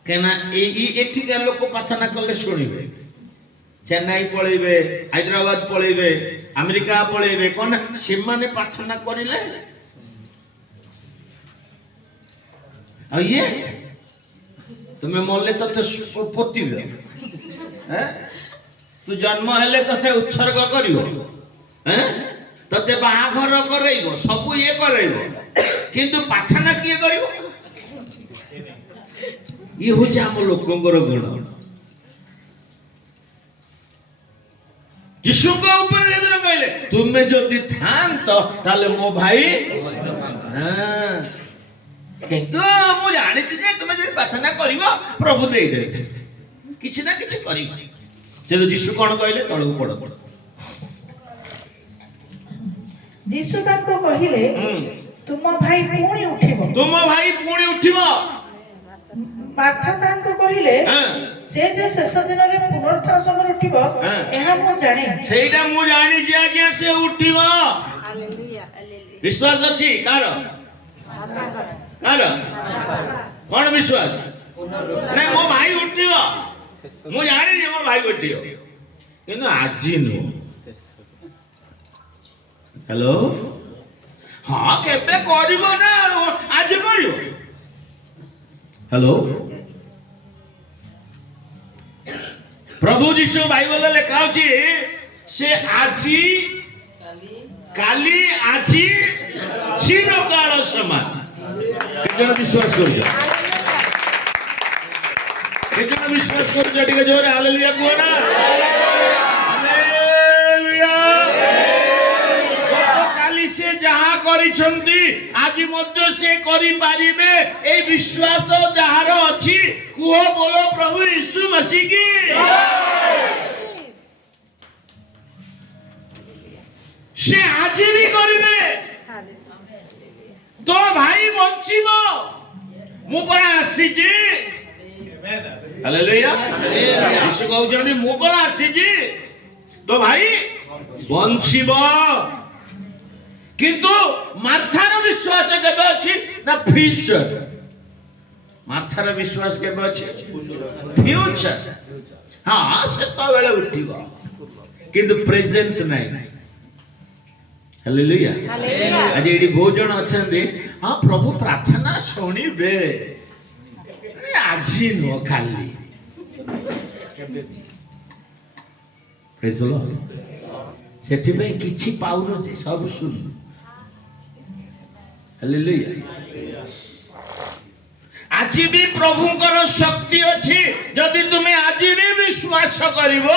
କାହିଁକିନା ଏଠିକା ଲୋକ ପ୍ରାର୍ଥନା କଲେ ଶୁଣିବେ। ଚେନ୍ନାଇ ପଳେଇବେ, ହାଇଦ୍ରାବାଦ ପଳେଇବେ, ଆମେରିକା ପଳେଇବେ, କଣ ସେମାନେ ପ୍ରାର୍ଥନା କରିଲେ। ଆଉ ଇଏ ତୁମେ ମଲେ ତତେ ପୋତିବେ, ତୁ ଜନ୍ମ ହେଲେ ତତେ ଉତ୍ସର୍ଗ କରିବ, ତତେ ବାହାଘର କରେଇବ, ସବୁ ଇଏ କରେଇବ, କିନ୍ତୁ ପ୍ରାର୍ଥନା କିଏ କରିବ? ଇଏ ହଉଛି ଆମ ଲୋକଙ୍କର ଗୁଣ। ଯୀଶୁଙ୍କ ଉପରେ ଯେତେବେଳେ କହିଲେ ତୁମେ ଯଦି ଥାନ୍ତ ତାହେଲେ ମୋ ଭାଇ, କିନ୍ତୁ ମୁଁ ଜାଣିଛି ଯେ ତୁମେ ଯଦି ପ୍ରାର୍ଥନା କରିବ ପ୍ରଭୁ ଦେଇଦେବେ, କିଛି ନା କିଛି କରିବ। ସେ ଯୀଶୁ କଣ କହିଲେ, ତଳକୁ ପଡ। ଯୀଶୁ ତାଙ୍କୁ କହିଲେ ତୁମ ଭାଇ ପୁଣି ଉଠିବ। ତୁମ ଭାଇ ପୁଣି ଉଠିବ। ମାର୍ଥା ତାଙ୍କୁ କହିଲେ ସେ ଯେ ଶେଷ ଦିନରେ ପୁନରୁତ୍ଥାନ ସମୟରେ ଉଠିବ ଏହା ମୁଁ ଜାଣେ। ସେଇଟା ମୁଁ ଜାଣିଛି ଆଜ୍ଞା, ସେ ଉଠିବ। ବିଶ୍ୱାସ ଅଛି କାହାର? କାହାର? କଣ ବିଶ୍ୱାସ? ନାଇଁ ମୋ ଭାଇ ଉଠିବ, ମୁଁ ଜାଣିଛି ମୋ ଭାଇ ଉଠିବ, କିନ୍ତୁ ଆଜି ନୁହଁ। ହ୍ୟାଲୋ, ହଁ କେବେ କରିବ ନା, ଆଜି କରିବ। ହ୍ୟାଲୋ, ପ୍ରଭୁ ଯୀଶୁ ବାଇବଲରେ ଲେଖା ଅଛି ସେ ଆଜି କାଲି ଆଜି ଚିରକାଳ ସମାନ। କେତେ ଜଣ ବିଶ୍ୱାସ କରୁଛ? କେତେ ଜଣ ବିଶ୍ୱାସ କରୁଛ? ଟିକେ ଜୋରେ ହାଲେଲୁୟା କୁହ ନା। ହାଲେଲୁୟା। କାଲି ସେ ଯାହା କରିଛନ୍ତି ଆଜି ମଧ୍ୟ ସେ କରିପାରିବେ। এই ବିଶ୍ୱାସ ଯାହାର ଅଛି କୁହ, ବୋଲ ପ୍ରଭୁ ଯୀଶୁ ମसीह କି। ସେ ଆଜି ବି କରିବେ। ତୋ ଭାଇ ବଞ୍ଚିବ। ମୁଁ ପରା ଆସିଛି। ହାଲେଲୁୟା। ଯୀଶୁ କହୁଛନ୍ତି ମୁଁ ପରା ଆସିଛି, ତୋ ଭାଇ ବଞ୍ଚିବ। କିନ୍ତୁ ମାର୍ଥାର ବିଶ୍ୱାସ କେବେ ଅଛି ନା ଫ୍ୟୁଚର। ମାର୍ଥାର ବିଶ୍ୱାସ କେବେ ଅଛି? ଫ୍ୟୁଚର। ହଁ ସେତେବେଳେ ଉଠିବ, କିନ୍ତୁ ପ୍ରେଜେନ୍ସ ନାହିଁ। ହାଲେଲୁୟା। ଆଜି ଏଠି ବହୁତ ଜଣ ଅଛନ୍ତି, ହଁ ପ୍ରଭୁ ପ୍ରାର୍ଥନା ଶୁଣିବେ, ଆଜି ନୁହଁ କାଲି। ପ୍ରେଜ୍ ଦ ଲର୍ଡ। ସେଥିପାଇଁ କିଛି ପାଉନ ଯେ ସବୁ ଶୁଣୁ। ହାଲେଲୁୟା। ଆଜି ବି ପ୍ରଭୁଙ୍କର ଶକ୍ତି ଅଛି। ଯଦି ତୁମେ ଆଜି ବି ବିଶ୍ୱାସ କରିବ,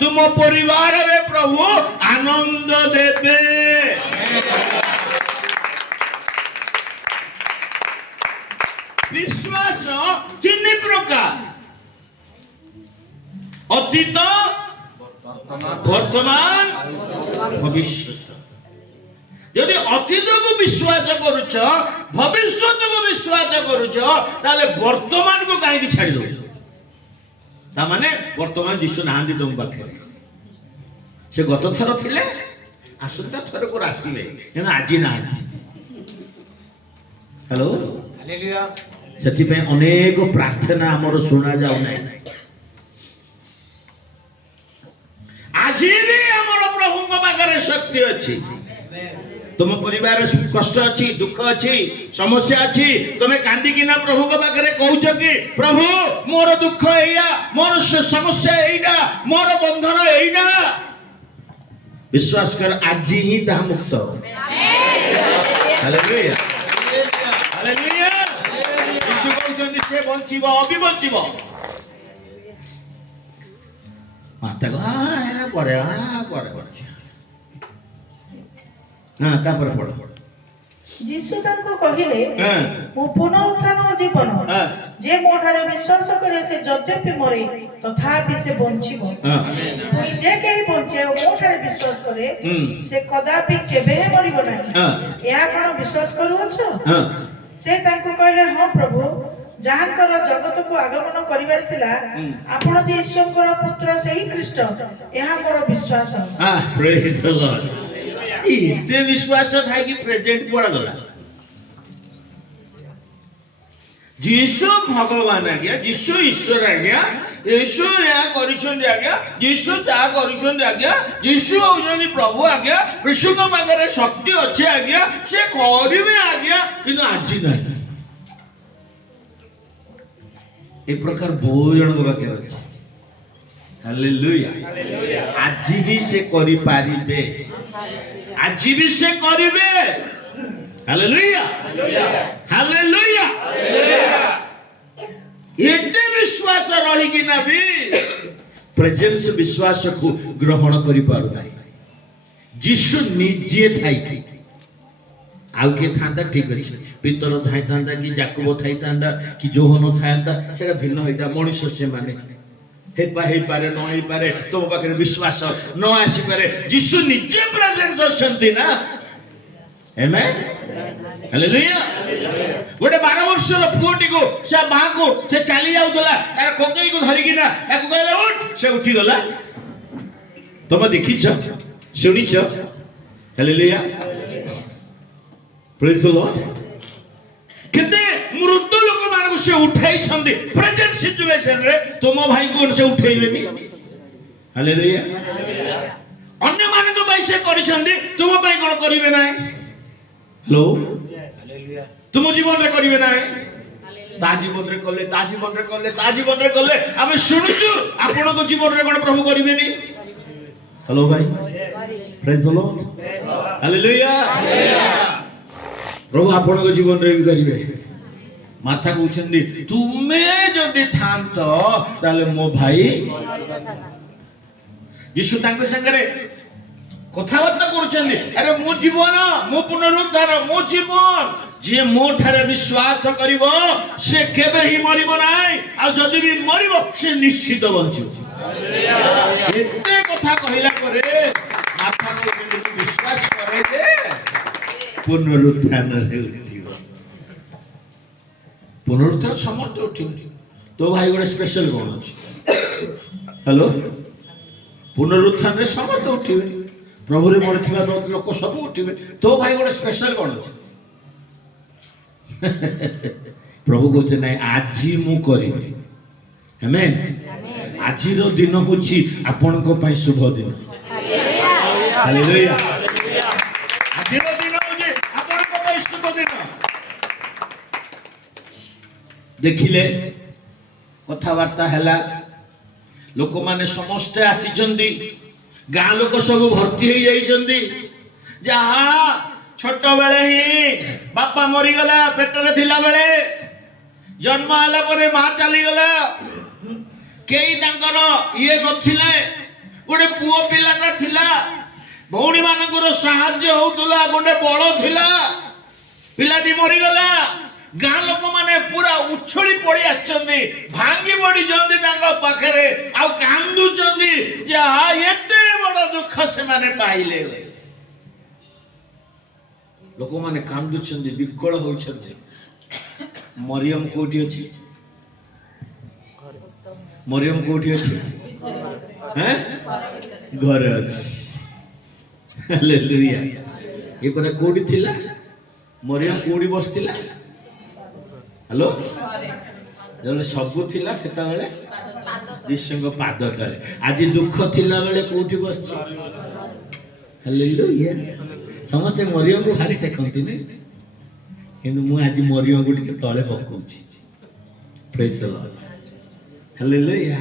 ତୁମ ପରିବାରରେ ପ୍ରଭୁ ଆନନ୍ଦ ଦେବେ। ବିଶ୍ୱାସ ତିନି ପ୍ରକାର: ଅତୀତ, ବର୍ତ୍ତମାନ, ଭବିଷ୍ୟତ। ଯଦି ଅତୀତକୁ ବିଶ୍ୱାସ କରୁଛ, ଭବିଷ୍ୟତକୁ ବିଶ୍ୱାସ କରୁଛ, ତାହେଲେ ବର୍ତ୍ତମାନକୁ କାହିଁକି ଛାଡ଼ି ଦଉଛ? ତାମାନେ ବର୍ତ୍ତମାନ ଯୀଶୁ ନାହାନ୍ତି ତମ ପାଖରେ। ସେ ଗତ ଥର ଥିଲେ, ଆସନ୍ତା ଥରକୁ ଆସିଲେ, କିନ୍ତୁ ଆଜି ନାହାନ୍ତି। ହ୍ୟାଲୋ। ସେଥିପାଇଁ ଅନେକ ପ୍ରାର୍ଥନା ଆମର ଶୁଣା ଯାଉନାହିଁ। ଆଜି ବି ଆମର ପ୍ରଭୁଙ୍କ ପାଖରେ ଶକ୍ତି ଅଛି। तुम परिवार कष्ट अच्छी, दुख अच्छी, समस्या अच्छी, तुम कांदिकिना प्रभु पाखे कौच कि प्रभु मोर दुख एया, मोर समस्या एइना, मोर बंधन एइना। विश्वास कर आज ही ता मुक्त हो। Hallelujah hallelujah. यीशु कहउछन्ति से बंचिबो अभी बंचिबो। ମାତା ହେଲା ପରେ ପରେ ହଁ ତାପରେ ପଢ ଯୀଶୁ ତାଙ୍କୁ କହିଲେ, ହଁ ମୁଁ ପୁନରୁତ୍ଥାନ ଓ ଜୀବନ। ହଁ ଯେ ମୋ ଠାରେ ବିଶ୍ୱାସ କରେ ସେ ଯଦ୍ୟପି ମରେ ତଥାପି ସେ ବଞ୍ଚିବ। ହଁ ପୁଣି ଯେ କେହି ବଞ୍ଚେ ଓ ମୋ ଠାରେ ବିଶ୍ୱାସ କରେ ସେ କଦାପି କେବେ ମରିବ ନାହିଁ। ହଁ ଏହା କଣ ବିଶ୍ୱାସ କରୁଅଛ? ହଁ ସେ ତାଙ୍କୁ କହିଲେ, ହଁ ପ୍ରଭୁ, ଯାହାଙ୍କର ଜଗତକୁ ଆଗମନ କରିବାର ଥିଲା ଆପଣ ଯେ ଈଶ୍ୱରଙ୍କର ପୁତ୍ର ସେହି ଖ୍ରୀଷ୍ଟ, ଏହା ମୋର ବିଶ୍ୱାସ। ପ୍ରେଜ୍ ଦ ଲର୍ଡ। ଏତେ ବିଶ୍ୱାସ ଥାଇକି ପ୍ରେଜେଣ୍ଟ କୁଆଡେ ଗଲା? ଯୀଶୁ ଭଗବାନ ଆଜ୍ଞା, ଯୀଶୁ ଈଶ୍ୱର ଆଜ୍ଞା, ଯୀଶୁ ଏହା କରିଛନ୍ତି ଆଜ୍ଞା, ଯୀଶୁ ତାହା କରିଛନ୍ତି ଆଜ୍ଞା, ଯୀଶୁ ହଉଛନ୍ତି ପ୍ରଭୁ ଆଜ୍ଞା, ବିଶୁଙ୍କ ପାଖରେ ଶକ୍ତି ଅଛି ଆଜ୍ଞା, ସେ କରିବେ ଆଜ୍ଞା, କିନ୍ତୁ ଆଜି ନାହିଁ। ଏ ପ୍ରକାର ବହୁ ଜଣଙ୍କ ପାଖରେ ଅଛି। ହାଲେଲୁୟା। ଆଜି ହିଁ ସେ କରିପାରିବେ, ଆଜି ବି ସେ କରିବେ। Hallelujah hallelujah. ଏତେ ବିଶ୍ୱାସ ରହିକିନା ବି ପ୍ରେଜେନ୍ସ ବିଶ୍ୱାସକୁ ଗ୍ରହଣ କରିପାରୁନାହିଁ। ଯୀଶୁ ନିଜେ ଥାଇକି ଆଉ କିଏ ଥାନ୍ତା ଠିକ ଅଛି, ପିତର ଥାଇଥାନ୍ତା କି ଯାକୁବ ଥାଇଥାନ୍ତା କି ଯୋହନ ଥାନ୍ତା, ସେଟା ଭିନ୍ନ ହେଇଥା। ମଣିଷ ସେମାନେ ହେଇପାରେ ନ ହେଇପାରେ, ତମ ପାଖରେ ବିଶ୍ୱାସ ନ ଆସିପାରେ, ଯୀଶୁ ନିଜେ ପ୍ରେଜେନ୍ସ ଅଛନ୍ତି ନା। ଆମେନ୍ ହାଲେଲୁୟା। ଗୋଟେ 12 ବର୍ଷର ପୁଅଟିକୁ ସେ ମାକୁ ସେ ଚାଲି ଯାଉଥିଲା, ତାର କୋକେଇକୁ ଧରିକିନା ତାକୁ କହିଲା ଉଠ, ସେ ଉଠିଗଲା। ତମେ ଦେଖିଛ, ଶୁଣିଛ? ହାଲେଲୁୟା ପ୍ରେଜ୍ ଦ ଲର୍ଡ। କେତେ ମୃତ ଲୋକମାନଙ୍କୁ ସେ ଉଠାଇଛନ୍ତି ପ୍ରେଜେଣ୍ଟ ସିଚୁଏସନରେ, ତୁମ ଭାଇଙ୍କୁ ସେ ଉଠେଇବେନି? ହାଲେଲୁୟା। ଅନ୍ୟମାନଙ୍କ ପାଇଁ ସେ କରିଛନ୍ତି, ତୁମ ପାଇଁ କଣ କରିବେ ନାହିଁ? ହ୍ୟାଲୋ, ତୁମ ଜୀବନରେ କରିବେ ନାହିଁ? ତା ଜୀବନରେ କଲେ, ତା ଜୀବନରେ କଲେ, ତା ଜୀବନରେ କଲେ, ଆମେ ଶୁଣୁଛୁ। ଆପଣଙ୍କ ଜୀବନରେ କଣ ପ୍ରଭୁ କରିବେନି? ହ୍ୟାଲୋ ଭାଇ, ପ୍ରେଜ୍ ଦ ଲର୍ଡ। ହାଲେଲୁୟା। ପ୍ରଭୁ ଆପଣଙ୍କ ଜୀବନରେ ବି କରିବେ। ମାତା କହୁଛନ୍ତି, ତୁମେ ଯଦି ଥାନ୍ତ ତାହେଲେ ମୋ ଭାଇ। ଯୀଶୁ ତାଙ୍କ ସାଙ୍ଗରେ କଥାବାର୍ତ୍ତା କରୁଛନ୍ତି, ଆରେ ମୋ ଜୀବନ, ମୋ ପୁନରୁଦ୍ଧାର, ମୋ ଜୀବନ, ଯିଏ ମୋ ଠାରେ ବିଶ୍ୱାସ କରିବ ସେ କେବେ ହିଁ ମରିବ ନାହିଁ, ଆଉ ଯଦି ବି ମରିବ ସେ ନିଶ୍ଚିତ ବଞ୍ଚିବ। ଏତେ କଥା କହିଲା ପରେ ମାତା କହୁଛନ୍ତି, ବିଶ୍ୱାସ କରେ ଯେ ପୁନରୁତ୍ଥାନରେ ଉଠିବ। ପୁନରୁତ୍ଥାନ ସମସ୍ତେ ଉଠିବ। ତୋ ଭାଇ ଗୋଟେ ସ୍ପେଶାଲ କଣ ଅଛି? ହ୍ୟାଲୋ, ପୁନରୁତ୍ଥାନରେ ସମସ୍ତେ ଉଠିବେ। ପ୍ରଭୁରେ ମରିଥିବା ଲୋକ ସବୁ ଉଠିବେ। ତୋ ଭାଇ ଗୋଟେ ସ୍ପେଶାଲ କଣ ଅଛି? ପ୍ରଭୁ କହୁছে ନାଇଁ, ଆଜି ମୁଁ କରିବି। ଆମେନ୍। ଆଜିର ଦିନ ହେଉଛି ଆପଣଙ୍କ ପାଇଁ ଶୁଭ ଦିନ। ହାଲେଲୁୟା। ଆଜିର ଦିନ ହେଉଛି ଆପଣଙ୍କ ପାଇଁ ଶୁଭ ଦିନ। ଦେଖିଲେ, କଥାବାର୍ତ୍ତା ହେଲା, ଲୋକମାନେ ସମସ୍ତେ ଆସିଛନ୍ତି, ଗାଁ ଲୋକ ସବୁ ଭର୍ତ୍ତି ହେଇଯାଇଛନ୍ତି। ଯାହା ଛୋଟ ବେଳେ ହିଁ ବାପା ମରିଗଲା, ପେଟରେ ଥିଲା ବେଳେ, ଜନ୍ମ ହେଲା ପରେ ମା ଚାଲିଗଲା, କେହି ତାଙ୍କର ଇଏ ନଥିଲେ। ଗୋଟେ ପୁଅ ପିଲାଟା ଥିଲା, ଭଉଣୀ ମାନଙ୍କର ସାହାଯ୍ୟ ହଉଥିଲା, ଗୋଟେ ବଳ ଥିଲା, ପିଲାଟି ମରିଗଲା। ଗାଁ ଲୋକମାନେ ପୁରା ଉଛଳି ପଡି ଆସିଛନ୍ତି, ଭାଙ୍ଗି ପଡିଛନ୍ତି ତାଙ୍କ ପାଖରେ, ଆଉ କାନ୍ଦୁଛନ୍ତି ଯେ ଏତେ ବଡ ଦୁଃଖ ସେମାନେ ପାଇଲେ। ଲୋକମାନେ କାନ୍ଦୁଛନ୍ତି, ବିକଳ ହଉଛନ୍ତି। ମରିୟମ କୋଉଠି ଅଛି? ମରିୟମ କୋଉଠି ଅଛି? ଘରେ ଅଛି। ହାଲେଲୁୟା। ଏ ପରା କୋଉଠି ଥିଲା? ମରିୟମ କୋଉଠି ବସିଥିଲା? ହ୍ୟାଲୋ, ଯେତେବେଳେ ସବୁ ଥିଲା ସେତେବେଳେ ଯୀଶୁଙ୍କ ପାଦ ତଳେ। ଆଜି ଦୁଃଖ ଥିଲା ବେଳେ କୋଉଠି ବସିଛି? ହାଲେଲୁୟା। ସମସ୍ତେ ମରିୟମକୁ ଭାରି ଟେକନ୍ତିନି, କିନ୍ତୁ ମୁଁ ଆଜି ମରିୟମକୁ ଟିକେ ତଳେ ପକଉଛି। ପ୍ରେଜ୍ ଦ ଲର୍ଡ। ହାଲେଲୁୟା।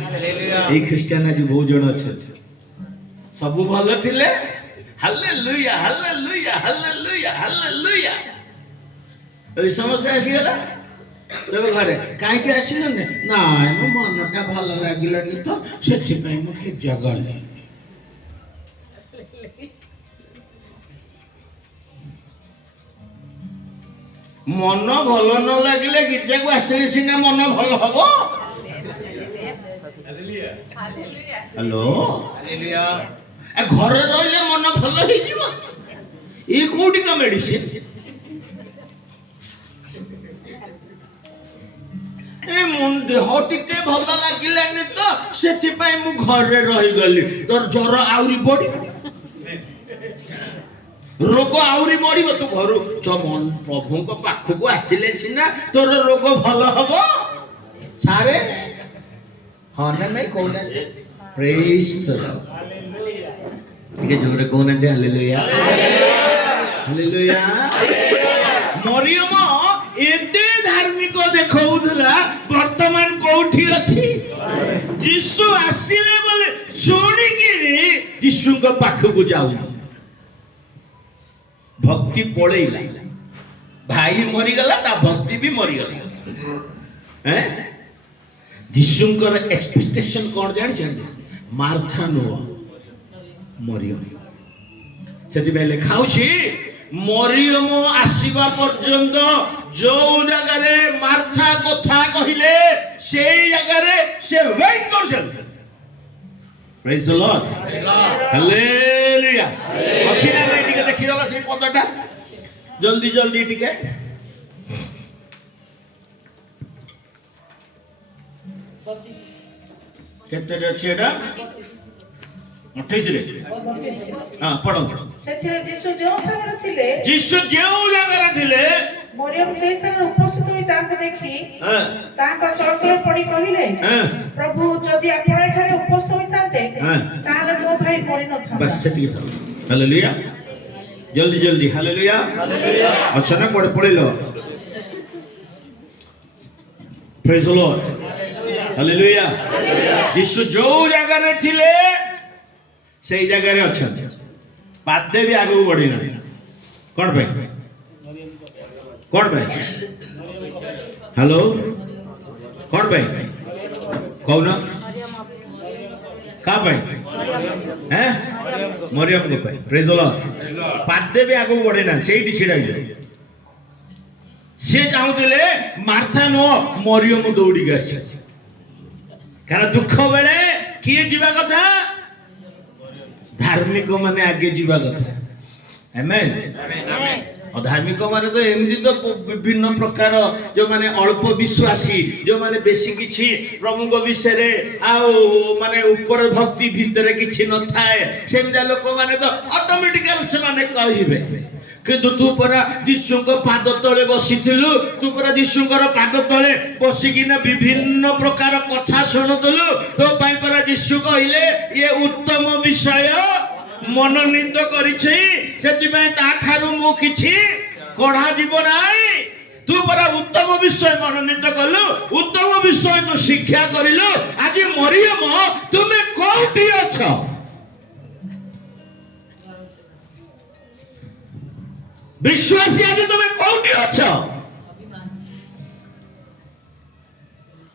ଏଇ ଖ୍ରୀଷ୍ଟିଆନ ଆଜି ବହୁତ ଜଣ ଅଛନ୍ତି, ସବୁ ଭଲ ଥିଲେ। Hallelujah hallelujah hallelujah hallelujah. ସମସ୍ତେ ଆସିଗଲା, ତେବେ ଘରେ କାହିଁକି ଆସିଲନି? ନାଇଁ ମୋ ମନଟା ଭଲ ଲାଗିଲାନି ତ ସେଥିପାଇଁ ମୁଁ ଖିଜା ଗଲି। ମନ ଭଲ ନ ଲାଗିଲେ ଗିର୍ଜାକୁ ଆସିଲେ ସିନା ମନ ଭଲ ହବ। Hello, Hallelujah. ଘରେ ରହିଲେ ମନ ଭଲ ହେଇଯିବ? ଇଏ କୋଉଠିକା ମେଡିସିନ? ଦେହ ଟିକେ ଭଲ ଲାଗିଲାନି ତ ସେଥିପାଇଁ ମୁଁ ଘରେ ରହିଗଲି। ତୋର ଜ୍ୱର ଆହୁରି ବଢିବ, ରୋଗ ଆହୁରି ବଢିବ। ତୁ ଘରୁ ପ୍ରଭୁଙ୍କ ପାଖକୁ ଆସିଲେ ସିନା ତୋର ରୋଗ ଭଲ ହବ। ସାରେ ହଁ ନା ନାଇଁ କହୁନାହାନ୍ତି? ପ୍ରେଜ୍ ଦ ଲର୍ଡ। ଟିକେ ଜୋରେ କହୁନାହାନ୍ତି ହାଲେଲୁୟା, ହାଲେଲୁୟା। ମରିୟମ ଏତେ ଧାର୍ମିକ ଦେଖାଉଥିଲା, ବର୍ତ୍ତମାନ କୋଉଠି ଅଛି? ଯୀଶୁ ଆସିଲେ ବୋଲି ଶୁଣିକିରି ଯୀଶୁଙ୍କ ପାଖକୁ ଯାଉ, ଭକ୍ତି ପଳେଇଲା। ଭାଇ ମରିଗଲା, ତା ଭକ୍ତି ବି ମରିଗଲା। ଯୀଶୁଙ୍କର ଏକ୍ସପେକ୍ଟେସନ କଣ ଜାଣିଛନ୍ତି? ମାର୍ଥା ନୁହଁ, ମରିୟମ। ସେଥିପାଇଁ ଲେଖା ହଉଛି ମରିୟମ ଆସିବା ପର୍ଯ୍ୟନ୍ତ ଯୋଉ ଜାଗାରେ ମାର୍ଥା କଥା କହିଲେ ସେଇ ଜାଗାରେ ସେ ୱେଟ୍ କରୁଛନ୍ତି। ପ୍ରେଜ୍ ଦ ଲର୍ଡ, ହାଲେଲୁୟା। ଅଛି ନା ନାଇଁ ଟିକେ ଦେଖିଦେଲା ସେଇ ପଦଟା ଜଲ୍ଦି ଜଲ୍ଦି ଟିକେ। କେତେରେ ଅଛି ଏଟା? 28 ରେ। ହଁ ପଢନ୍ତୁ। ସେଥିରେ ଯୀଶୁ ଯେଉଁ ସ୍ଥାନରେ ଥିଲେ, ଯୀଶୁ ଯେଉଁ ଜାଗାରେ ଥିଲେ, ମରିୟମ ସେହି ସ୍ଥାନରେ ଉପସ୍ଥିତ ହୋଇ ତାହାକୁ ଦେଖି ତାହାଙ୍କ ଚଳକରେ ପଡ଼ି କହିଲେ, ପ୍ରଭୁ ଯଦି ଆପଣ ଏଠାରେ ଉପସ୍ଥିତ ହୋଇଥାନ୍ତେ ତାହେଲେ ମୋ ଭାଇ ମରିନଥାନ୍ତା। ବାସ୍ ସେତିକି ଥାଉ। ହାଲେଲୁୟା, ଜଲ୍ଦି ଜଲ୍ଦି ହାଲେଲୁୟା। ଅଛ ନା କୁଆଡେ ପଳେଇଲ? ପ୍ରେଜ୍ ଦ ଲର୍ଡ, ହାଲେଲୁୟା। ଯୀଶୁ ଯୋଉ ଜାଗାରେ ଥିଲେ ସେଇ ଜାଗାରେ ଅଛନ୍ତି, ପାଦେ ବି ଆଗକୁ ବଢିନାହାନ୍ତି। କଣ ପାଇଁ? କଣ ପାଇଁ? ହ୍ୟାଲୋ, କଣ ପାଇଁ କହୁନ? କାହା ପାଇଁ? ମରିୟମଙ୍କ ପାଇଁ। ପ୍ରେଜ୍ ଦ ଲର୍ଡ। ପାଦେ ବି ଆଗକୁ ବଢିନାହାନ୍ତି, ସେଇଠି ଛିଡା ହେଇଯାଏ। ସେ ଚାହୁଁଥିଲେ ମାର୍ଥା ନୁହଁ, ମରିୟମ ଦୌଡ଼ିକି ଆସେ। କାରଣ ଦୁଃଖ ବେଳେ କିଏ ଯିବା କଥା? ଧାର୍ମିକ ମାନେ ଆଗେ ଯିବା କଥା। ଆମେନ୍। ଅଧାର୍ମିକ ମାନେ ତ ଏମିତି ତ ବିଭିନ୍ନ ପ୍ରକାର, ଯୋଉମାନେ ଅଳ୍ପ ବିଶ୍ୱାସୀ, ଯୋଉମାନେ ବେଶୀ କିଛି ପ୍ରଭୁଙ୍କ ବିଷୟରେ ଆଉ ମାନେ ଉପର ଭକ୍ତି ଭିତରେ କିଛି ନଥାଏ, ସେମିତିଆ ଲୋକମାନେ ତ ଅଟୋମେଟିକାଲି ସେମାନେ କହିବେ। କିନ୍ତୁ ତୁ ପରା ଯୀଶୁଙ୍କ ପାଦ ତଳେ ବସିଥିଲୁ, ତୁ ପରା ଯୀଶୁଙ୍କର ପାଦ ତଳେ ବସିକିନା ବିଭିନ୍ନ ପ୍ରକାର କଥା ଶୁଣୁଥିଲୁ, ତୋ ପାଇଁ ପରା ଯୀଶୁ କହିଲେ ଇଏ ଉତ୍ତମ ବିଷୟ ମନୋନୀତ କରିଛି, ସେଥିପାଇଁ ତା ଠାରୁ ମୁଁ କିଛି କଢା ଯିବ ନାହିଁ। ତୁ ପରା ଉତ୍ତମ ବିଷୟ ମନୋନୀତ କଲୁ, ଉତ୍ତମ ବିଷୟ ତୁ ଶିକ୍ଷା କରିଲୁ। ଆଜି ମରିୟମ ତୁମେ କୋଉଠି ଅଛ? ବିଶ୍ୱାସୀ ଆଜି ତୁମେ କୋଉଠି ଅଛ?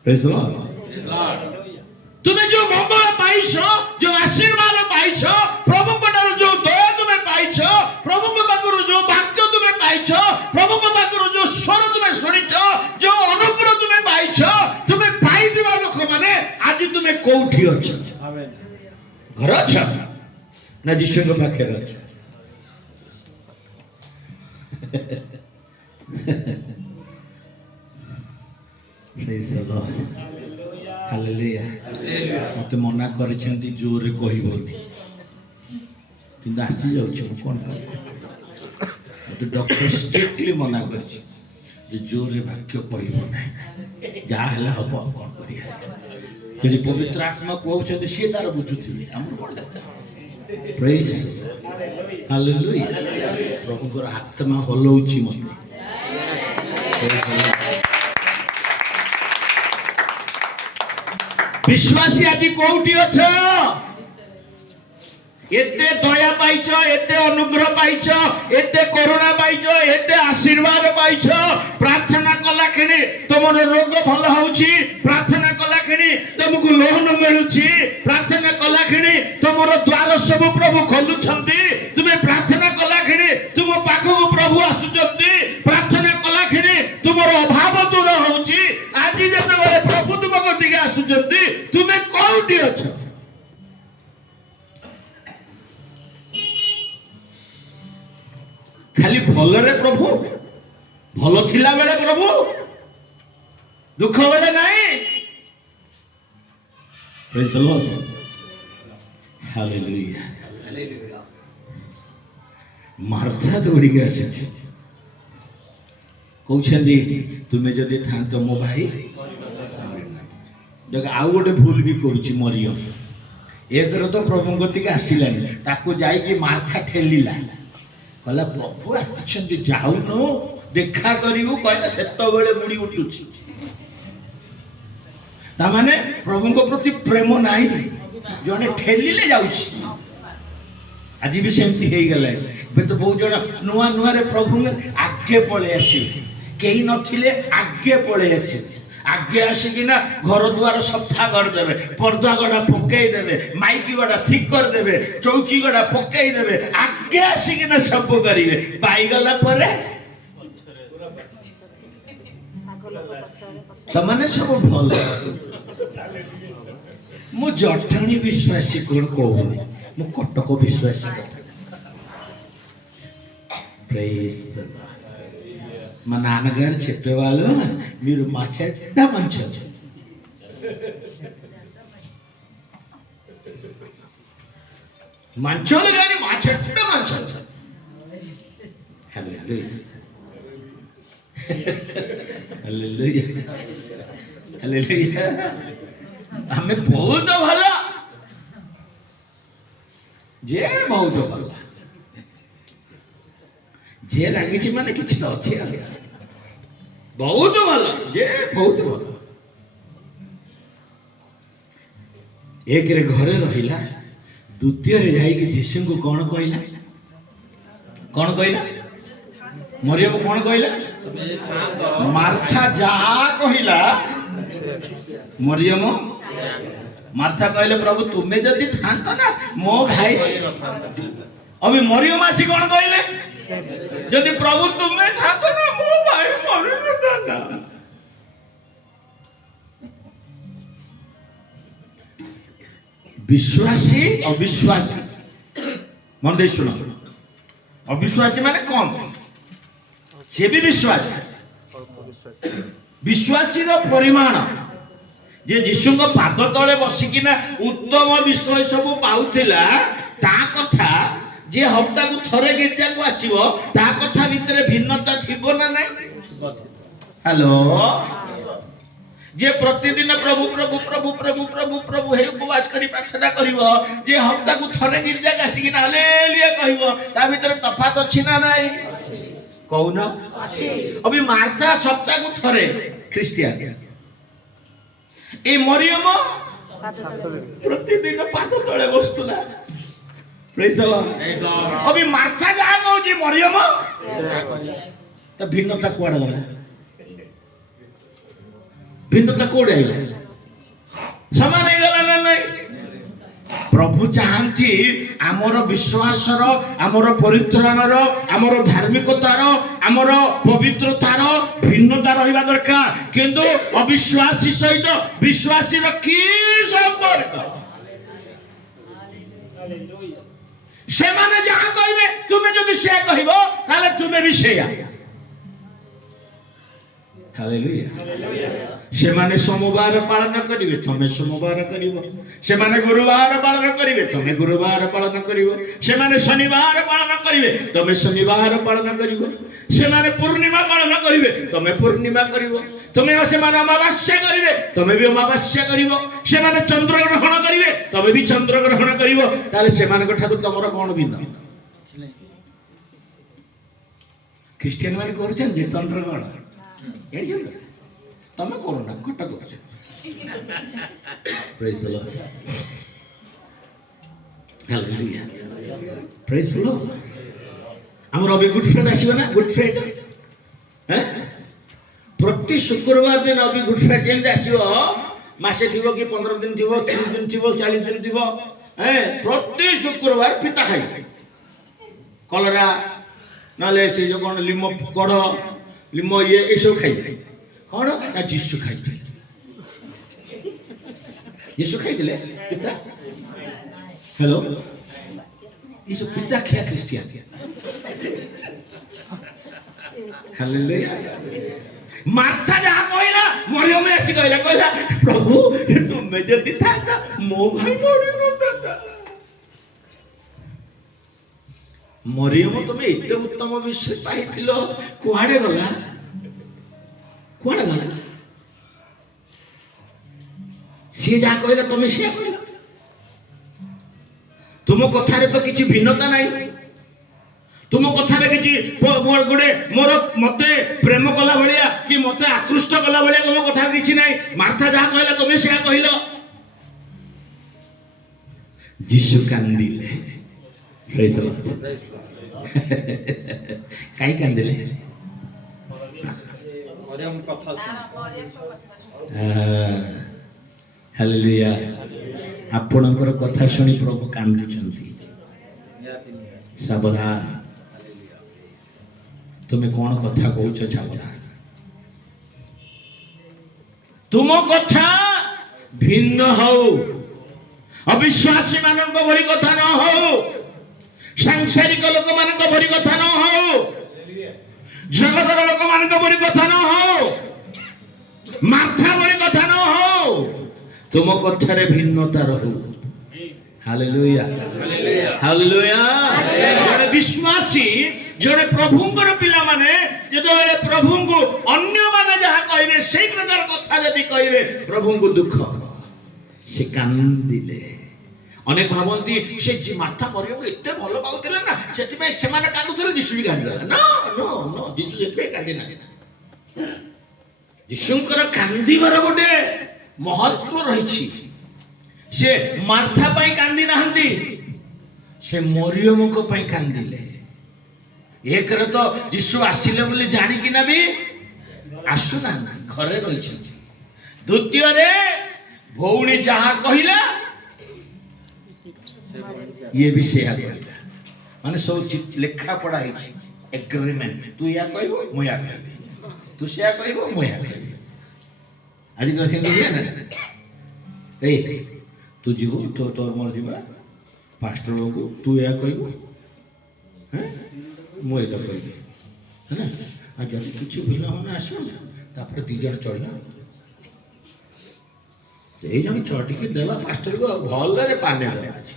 ପ୍ରେଜ୍ ଦ ଲର୍ଡ। ତୁମେ ଯୋଉ ମଙ୍ଗଳ ପାଇଛ, ଯୋଉ ଆଶୀର୍ବାଦ ପାଇଛ, ପ୍ରଭୁଙ୍କ ଠାରୁ ଯୋଉ ଦୟା ତୁମେ ପାଇଛ, ପ୍ରଭୁଙ୍କ ପାଖରୁ ଯୋଉ ବାକ୍ୟ ତୁମେ ପାଇଛ, ପ୍ରଭୁଙ୍କ ପାଖରୁ ଯୋଉ ସ୍ୱର ତୁମେ ଶୁଣିଛ, ଯୋଉ ଅନୁଗ୍ରହ ତୁମେ ପାଇଛ, ତୁମେ ପାଇଥିବା ଲୋକମାନେ ଆଜି ତୁମେ କୋଉଠି ଅଛ? ଘର ଅଛ ନା ଯୀଶୁଙ୍କ ପାଖରେ ଅଛ? Praise the Lord. Hallelujah. ମତେ ମନା କରିଛନ୍ତି ଜୋରରେ କହିବନି, କିନ୍ତୁ ଆସି ଯାଉଛି, ମୁଁ କଣ କରିବି? ମତେ ଡକ୍ଟର ଷ୍ଟ୍ରିକ୍ଟଲି ମନା କରିଛି ଯେ ଜୋରରେ ବାକ୍ୟ କହିବ ନାହିଁ, ଯାହା ହେଲା ହବ, ଆଉ କଣ କରିବା? ଯଦି ପବିତ୍ର ଆତ୍ମା କହୁଛନ୍ତି ସିଏ ତାର ବୁଝୁଥିବେ, ଆମର କଣ ଦରକାର? ପ୍ରେଜ୍, ହାଲେଲୁୟା। ପ୍ରଭୁଙ୍କର ଆତ୍ମା ହଲଉଛି ମତେ। ବିଶ୍ୱାସୀ ଆଜି କୋଉଠି ଅଛ? ଏତେ ଦୟା ପାଇଛ, ଏତେ ଅନୁଗ୍ରହ ପାଇଛ, ଏତେ କରୁଣା ପାଇଛ, ଏତେ ଆଶୀର୍ବାଦ ପାଇଛ, ପ୍ରାର୍ଥନା କଲା କ୍ଷଣି ତମ ତମର ରୋଗ ଭଲ ହଉଛି ପ୍ରାର୍ଥନା କଲା କ୍ଷଣି ତମକୁ ଲୋନ ମିଳୁଛି ପ୍ରାର୍ଥନା କଲା କ୍ଷଣି ତମର ଦ୍ୱାର ସବୁ ପ୍ରଭୁ ଖୋଲୁଛନ୍ତି ତୁମେ ପ୍ରାର୍ଥନା କଲା କ୍ଷଣି ତୁମ ପାଖକୁ ପ୍ରଭୁ ଆସୁଛନ୍ତି ପ୍ରାର୍ଥନା କଲା କ୍ଷଣି ତୁମର ଅଭାବ ଦୂର ହଉଛି ଆଜି ଯେତେବେଳେ ପ୍ରଭୁ ତୁମ କତିକି ଆସୁଛନ୍ତି ତୁମେ କୋଉଠି ଅଛ ଖାଲି ଭଲରେ ପ୍ରଭୁ ଭଲ ଥିଲା ବେଳେ ପ୍ରଭୁ ଦୁଃଖ ବେଳେ ନାହିଁ Praise the Lord. Hallelujah. Hallelujah. Martha ଦୌଡ଼ିକି ଆସିଛି କହୁଛନ୍ତି ତୁମେ ଯଦି ଥାନ୍ତ ମୋ ଭାଇ ଦେଖ ଆଉ ଗୋଟେ ଭୁଲ ବି କରୁଛି ମରିୟମ ଏକର ତ ପ୍ରଭୁଙ୍କ କତିକି ଆସିଲାନି ତାକୁ ଯାଇକି ମାର୍ଥା ଠେଲିଲା କହିଲା ପ୍ରଭୁ ଆସିଛନ୍ତି ଯାଉନୁ ଦେଖା କରିବୁ କହିଲା ସେତେବେଳେ ମୁଡ଼ି ଉଠୁଛି ତାମାନେ ପ୍ରଭୁଙ୍କ ପ୍ରତି ପ୍ରେମ ନାହିଁ ଜଣେ ଠେଲିଲେ ଯାଉଛି ଆଜି ବି ସେମିତି ହେଇଗଲା ଏବେ ତ ବହୁତ ଜଣ ନୂଆ ନୂଆରେ ପ୍ରଭୁଙ୍କ ଆଗେ ପଳେଇ ଆସିବେ କେହି ନଥିଲେ ଆଗେ ପଳେଇ ଆସିବେ ଆଗେ ଆସିକିନା ଘର ଦ୍ୱାର ସଫା କରିଦେବେ ପର୍ଦ୍ଦା ଗଡ଼ା ପକେଇଦେବେ ମାଇକି ଗଡ଼ା ଠିକ କରିଦେବେ ଚୌକି ଗଡ଼ା ପକେଇଦେବେ ଆଗେ ଆସିକିନା ସବୁ କରିବେ ପାଇଗଲା ପରେ ସେମାନେ ସବୁ ଭଲ ମୁଁ ଜଟଣୀ ବିଶ୍ୱାସୀ କଣ କହୁନି ମୁଁ କଟକ ବିଶ୍ୱାସୀ କଥା Praise the Lord. మా నాన్నగారు చెప్పేవాళ్ళు మీరు మా చెడ్డ మంచోళ్ళు మంచోళ్ళు కానీ మా చెడ్డ మంచోళ్ళు హల్లెలూయా హల్లెలూయా హల్లెలూయా ଆମେ ବହୁତ ଭଲ ଯେ ବହୁତ ଭଲ ଯେ ଲାଗିଛି ମାନେ କିଛି ଅଛି ବହୁତ ଭଲ ଯେ ବହୁତ ଭଲ ଏକରେ ଘରେ ରହିଲା ଦ୍ୱିତୀୟରେ ଯାଇକି ଯୀଶୁଙ୍କୁ କଣ କହିଲା ମରିୟମ କଣ କହିଲା ମାର୍ଥା ଯାହା କହିଲା ମରିୟମ ମାର୍ଥା କହିଲେ ପ୍ରଭୁ ତୁମେ ଯଦି ଥାନ୍ତ ନା ମୋ ଭାଇ ଅବି ମରିୟମ ଆସି କଣ କହିଲେ ଯଦି ପ୍ରଭୁ ତୁମେ ଥାନ୍ତ ନା ମୋ ଭାଇ ମରିନଥାନ୍ତା ବିଶ୍ୱାସୀ ଅବିଶ୍ୱାସୀ ମନ ଦେଇ ଶୁଣ ଅବିଶ୍ୱାସୀ ମାନେ କଣ ସେ ବି ବିଶ୍ୱାସୀ ବିଶ୍ୱାସୀର ପରିମାଣ ଯେ ଯୀଶୁଙ୍କ ପାଦ ତଳେ ବସିକିନା ଉତ୍ତମ ବିଷୟ ସବୁ ପାଉଥିଲା ତା କଥା ଯେ ହପ୍ତାକୁ ଥରେ ଗୀର୍ଜାକୁ ଆସିବ ତା କଥା ଭିତରେ ଭିନ୍ନତା ଥିବ ନା ନାହିଁ ହ୍ୟାଲୋ ଯେ ପ୍ରତିଦିନ ପ୍ରଭୁ ପ୍ରଭୁ ପ୍ରଭୁ ପ୍ରଭୁ ପ୍ରଭୁ ପ୍ରଭୁ ହେଇ ଉପବାସ କରି ପ୍ରାର୍ଥନା କରିବ ଯେ ହପ୍ତାକୁ ଥରେ ଗୀର୍ଜାକୁ ଆସିକିନା ହାଲେଲୁୟା କହିବ ତା ଭିତରେ ତଫାତ ଅଛି ନା ନାହିଁ କହୁନ ଅବି ମାର୍ଥା ସପ୍ତାହକୁ ଥରେ ଖ୍ରୀଷ୍ଟିଆନ ଏ ମରିୟମ ପ୍ରତିଦିନ ପାଦ ତଳେ ବସୁଥିଲା ପ୍ରେଜ୍ ଦ ଲର୍ଡ ଅବି ମାର୍ଥା ଯାହା କହୁଛି ମରିୟମ ତା ଭିନ୍ନତା କୁଆଡେ ଗଲା ଭିନ୍ନତା କୋଉଠି ଆଇଲା ସମାନ ହେଇଗଲା ନା ନାଇଁ ପ୍ରଭୁ ଚାହାନ୍ତି ଆମର ବିଶ୍ୱାସର ଆମର ପରିତ୍ରାଣର ଆମର ଧାର୍ମିକତାର ଆମର ପବିତ୍ରତାର ଭିନ୍ନତା ରହିବା ଦରକାର କିନ୍ତୁ ଅବିଶ୍ୱାସୀ ସହିତ ବିଶ୍ୱାସୀର କି ସମ୍ପର୍କ ସେମାନେ ଯାହା କହିବେ ତୁମେ ଯଦି ସେ କହିବ ତାହେଲେ ତୁମେ ବି ସେଇଆ ହାଲେଲୁୟା ସେମାନେ ସୋମବାର ପାଳନ କରିବେ ତମେ ସୋମବାର କରିବ ସେମାନେ ଗୁରୁବାର ପାଳନ କରିବେ ତମେ ଗୁରୁବାର ପାଳନ କରିବ ସେମାନେ ଶନିବାର ପାଳନ କରିବେ ତମେ ଶନିବାର ପାଳନ କରିବ ସେମାନେ ପୂର୍ଣ୍ଣିମା ପାଳନ କରିବେ ତମେ ପୂର୍ଣ୍ଣିମା କରିବ ତମେ ସେମାନେ ଅମାବାସ୍ୟା କରିବେ ତମେ ବି ଅମାବାସ୍ୟା କରିବ ସେମାନେ ଚନ୍ଦ୍ରଗ୍ରହଣ କରିବେ ତମେ ବି ଚନ୍ଦ୍ରଗ୍ରହଣ କରିବ ତାହେଲେ ସେମାନଙ୍କ ଠାରୁ ତମର କଣ ଭିନ୍ନ ଖ୍ରୀଷ୍ଟିଆନ ମାନେ କରୁଛନ୍ତି ଚନ୍ଦ୍ରଗ୍ରହଣ ତମେ କରୁନା କଟା କରୁଛ Praise the Lord. Hallelujah. Praise the Lord. ଆମର ଅବି ଗୁଡ୍ ଫ୍ରାଇଡେ ଆସିବ ନା ଗୁଡ୍ ଫ୍ରାଇଡେ प्रति शुक्रवार दिन अभी गुड फ्राइडे जेमती आसीबो मासे थिबो कि 15 दिन थिबो 30 दिन थिबो 40 दिन थिबो प्रति शुक्रवार पिता खाइ कलरा नाले से जो कोन लिमो कड़ लिमो ये सब खाइ कौन ना जीसु खाइ जीसु खाइ दिले पिता हेलो ये सब पिता खिया क्रिश्चियन हालेलुया मार्था जहाँ कहला मरियम आसी कहला प्रभु तुमे जदि था मो भाई मरि न दादा मरियम तुमे एते उत्तम विषय पाइथिलो कुआडे गला सी जहाँ कहला तुमे से कहला तुम कथारे तो किछि भिन्नता नाही तुम कथारे किछि गोटे मोर मते प्रेम कला भलिया कि मते आकृष्ट कला भलिया तुम कथा किछि नाही मार्था जहाँ कहला तुमे से कहलो यीशु कांदिले प्रेज द लॉर्ड काई कांदिले मरियम कथा हालेलुया आपणकर कथा शुणी प्रभु कांदुचंती सावधान तुम्हें कौन कथा कहूच सावधान तुम कथा भिन्न हो अविश्वासी मान भरी कथा न हो सांसारिक लोक मान भरी कथा न हो जगतर लोक मान भरी कथा न हो मार्था भरी कथा न हो तुम कथारे भिन्नता रहू हालेलुया हालेलुया जने विश्वासी जने प्रभुंकर पिला माने जदो बेले प्रभु को अन्य माने जहा कहिबे सेही प्रकार कथा जदि कहिबे प्रभु को दुख से कांदिले अनेक भावंती से जी मार्था मरियम एते भलो पाउतिले ना सेति पे से माने कांदुथले यीशु भी कांदिला नो नो नो यीशु सेति पे कांदि ना यीशुंकर कांदिबार गोटे महत्व रही से मार्था पाई कांदी नहांती से मरियम को पाई कांदिले एक रे तो यीशु आसिले बोली जानी कि ना भी आसु ना घरे रही द्वितीय रे भौणी जहाँ कहला ये भी से कहला माने सब लेखा पढ़ा है एग्रीमेंट तू या कहबो मु या कहबी तू से कहबो मु या कहबी आज का सिंह दिया ना ए तू जीवो तो तोर मोर जीवा पास्टर को तू या कहबो हैं मु एटा कहबी है ना आज जल्दी कुछ भिन्न होना आसो ना तापर दी जन चढ़ला ए जन चढ़ी के देवा पास्टर को भल रे पाने देवा आज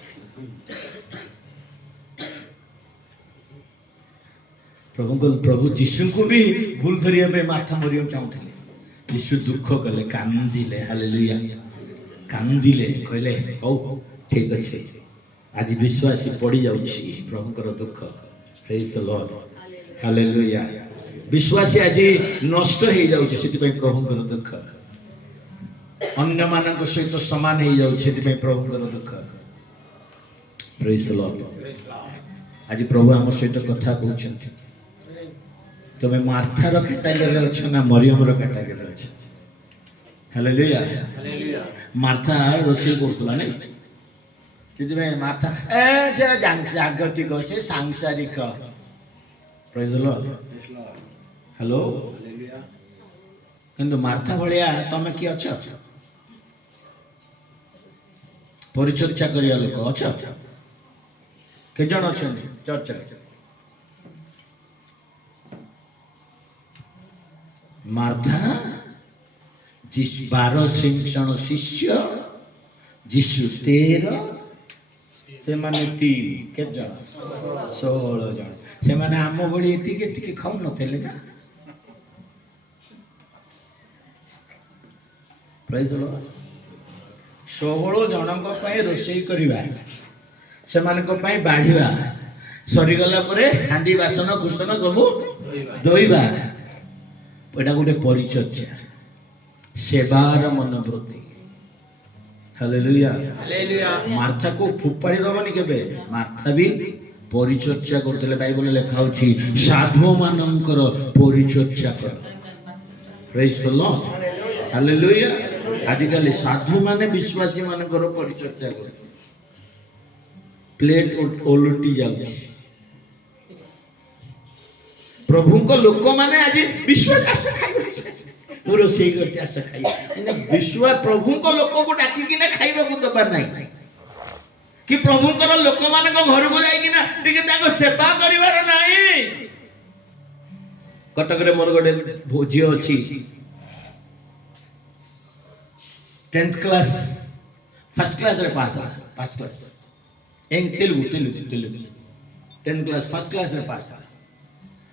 प्रभु यीशु को भी भूल धरिया पे माथा मरियम चाहूथिले यीशु दुख कले कांदिले हालेलुया कांदिले कहले हो ठीक अच्छे आज विश्वासी पड़ी जाउछि प्रभुकर दुख प्रेज द लॉर्ड हालेलुया विश्वासी आज नष्ट हो जाउछि सेति पई प्रभुकर दुख अन्य मानक सहित समान हो जाउछि सेति पई प्रभुकर दुख प्रेज द लॉर्ड आज प्रभु हम सहित कथा कहउछन्ति तुम्हें मार्था कैटेगरी अच्छ ना मरियम कैटेगरी अच्छ हालेलुया मार्था रोषे करतला नहीं तिदिमे मार्था ए सेरा जागतिक से सांसारिक प्रेज द लॉर्ड हेलो किंतु मार्था भलिया तमे की अच्छ परिचर्चा करिया लोक अच्छ के जण अछन चर्चा मार्था जिसु 12 जन शिष्य जिसु 13 से माने 3 के जन 16 जन से माने आम भली एतिके खाऊ नथिले ना प्रेज द लॉर्ड 16 जनक पई रोषेई करिवा से मानक पई बाढिवा सरी गला परे हांडी बासन कुसन सब धोइबा एटा गोटे परिचर्या सेवार मनोवृत्ति हालेलुया हालेलुया मार्था को फुपाड़ी दबनी केबे मार्था भी परिचर्या करतले बाइबल लेखा होछि साधु मानकर परिचर्या कर ପ୍ରେଜ୍ ଦ ଲର୍ଡ ହାଲେଲୁୟା। ଆଜିକାଲି ସାଧୁ ମାନେ ବିଶ୍ୱାସୀ ମାନଙ୍କର ପରିଚର୍ଚ୍ଚା କରୁ, ପ୍ଲେଟ ଓଲଟି ଯାଉଛି। ପ୍ରଭୁଙ୍କ ଲୋକମାନେ ଆଜି ବିଶ୍ୱାସ ଆସ ଖାଇବା ଆସ, ମୁଁ ରୋଷେଇ କରିଛି ଆସ ଖାଇବା। ବିଶ୍ୱାସ ପ୍ରଭୁଙ୍କ ଲୋକକୁ ଡାକିକିନା ଖାଇବାକୁ ଦେବାର ନାହିଁ କି ପ୍ରଭୁଙ୍କର ଲୋକମାନଙ୍କ ଘରକୁ ଯାଇକିନା ଟିକେ ତାଙ୍କ ସେବା କରିବାର ନାହିଁ। କଟକରେ ମୋର ଗୋଟେ ଝିଅ ଅଛି, 10th କ୍ଲାସ୍ ଫାର୍ଷ୍ଟ କ୍ଲାସରେ ପାସ୍ ହେଲା, first class Telugu 10th class first କ୍ଲାସରେ ପାସ୍ ହେଲା।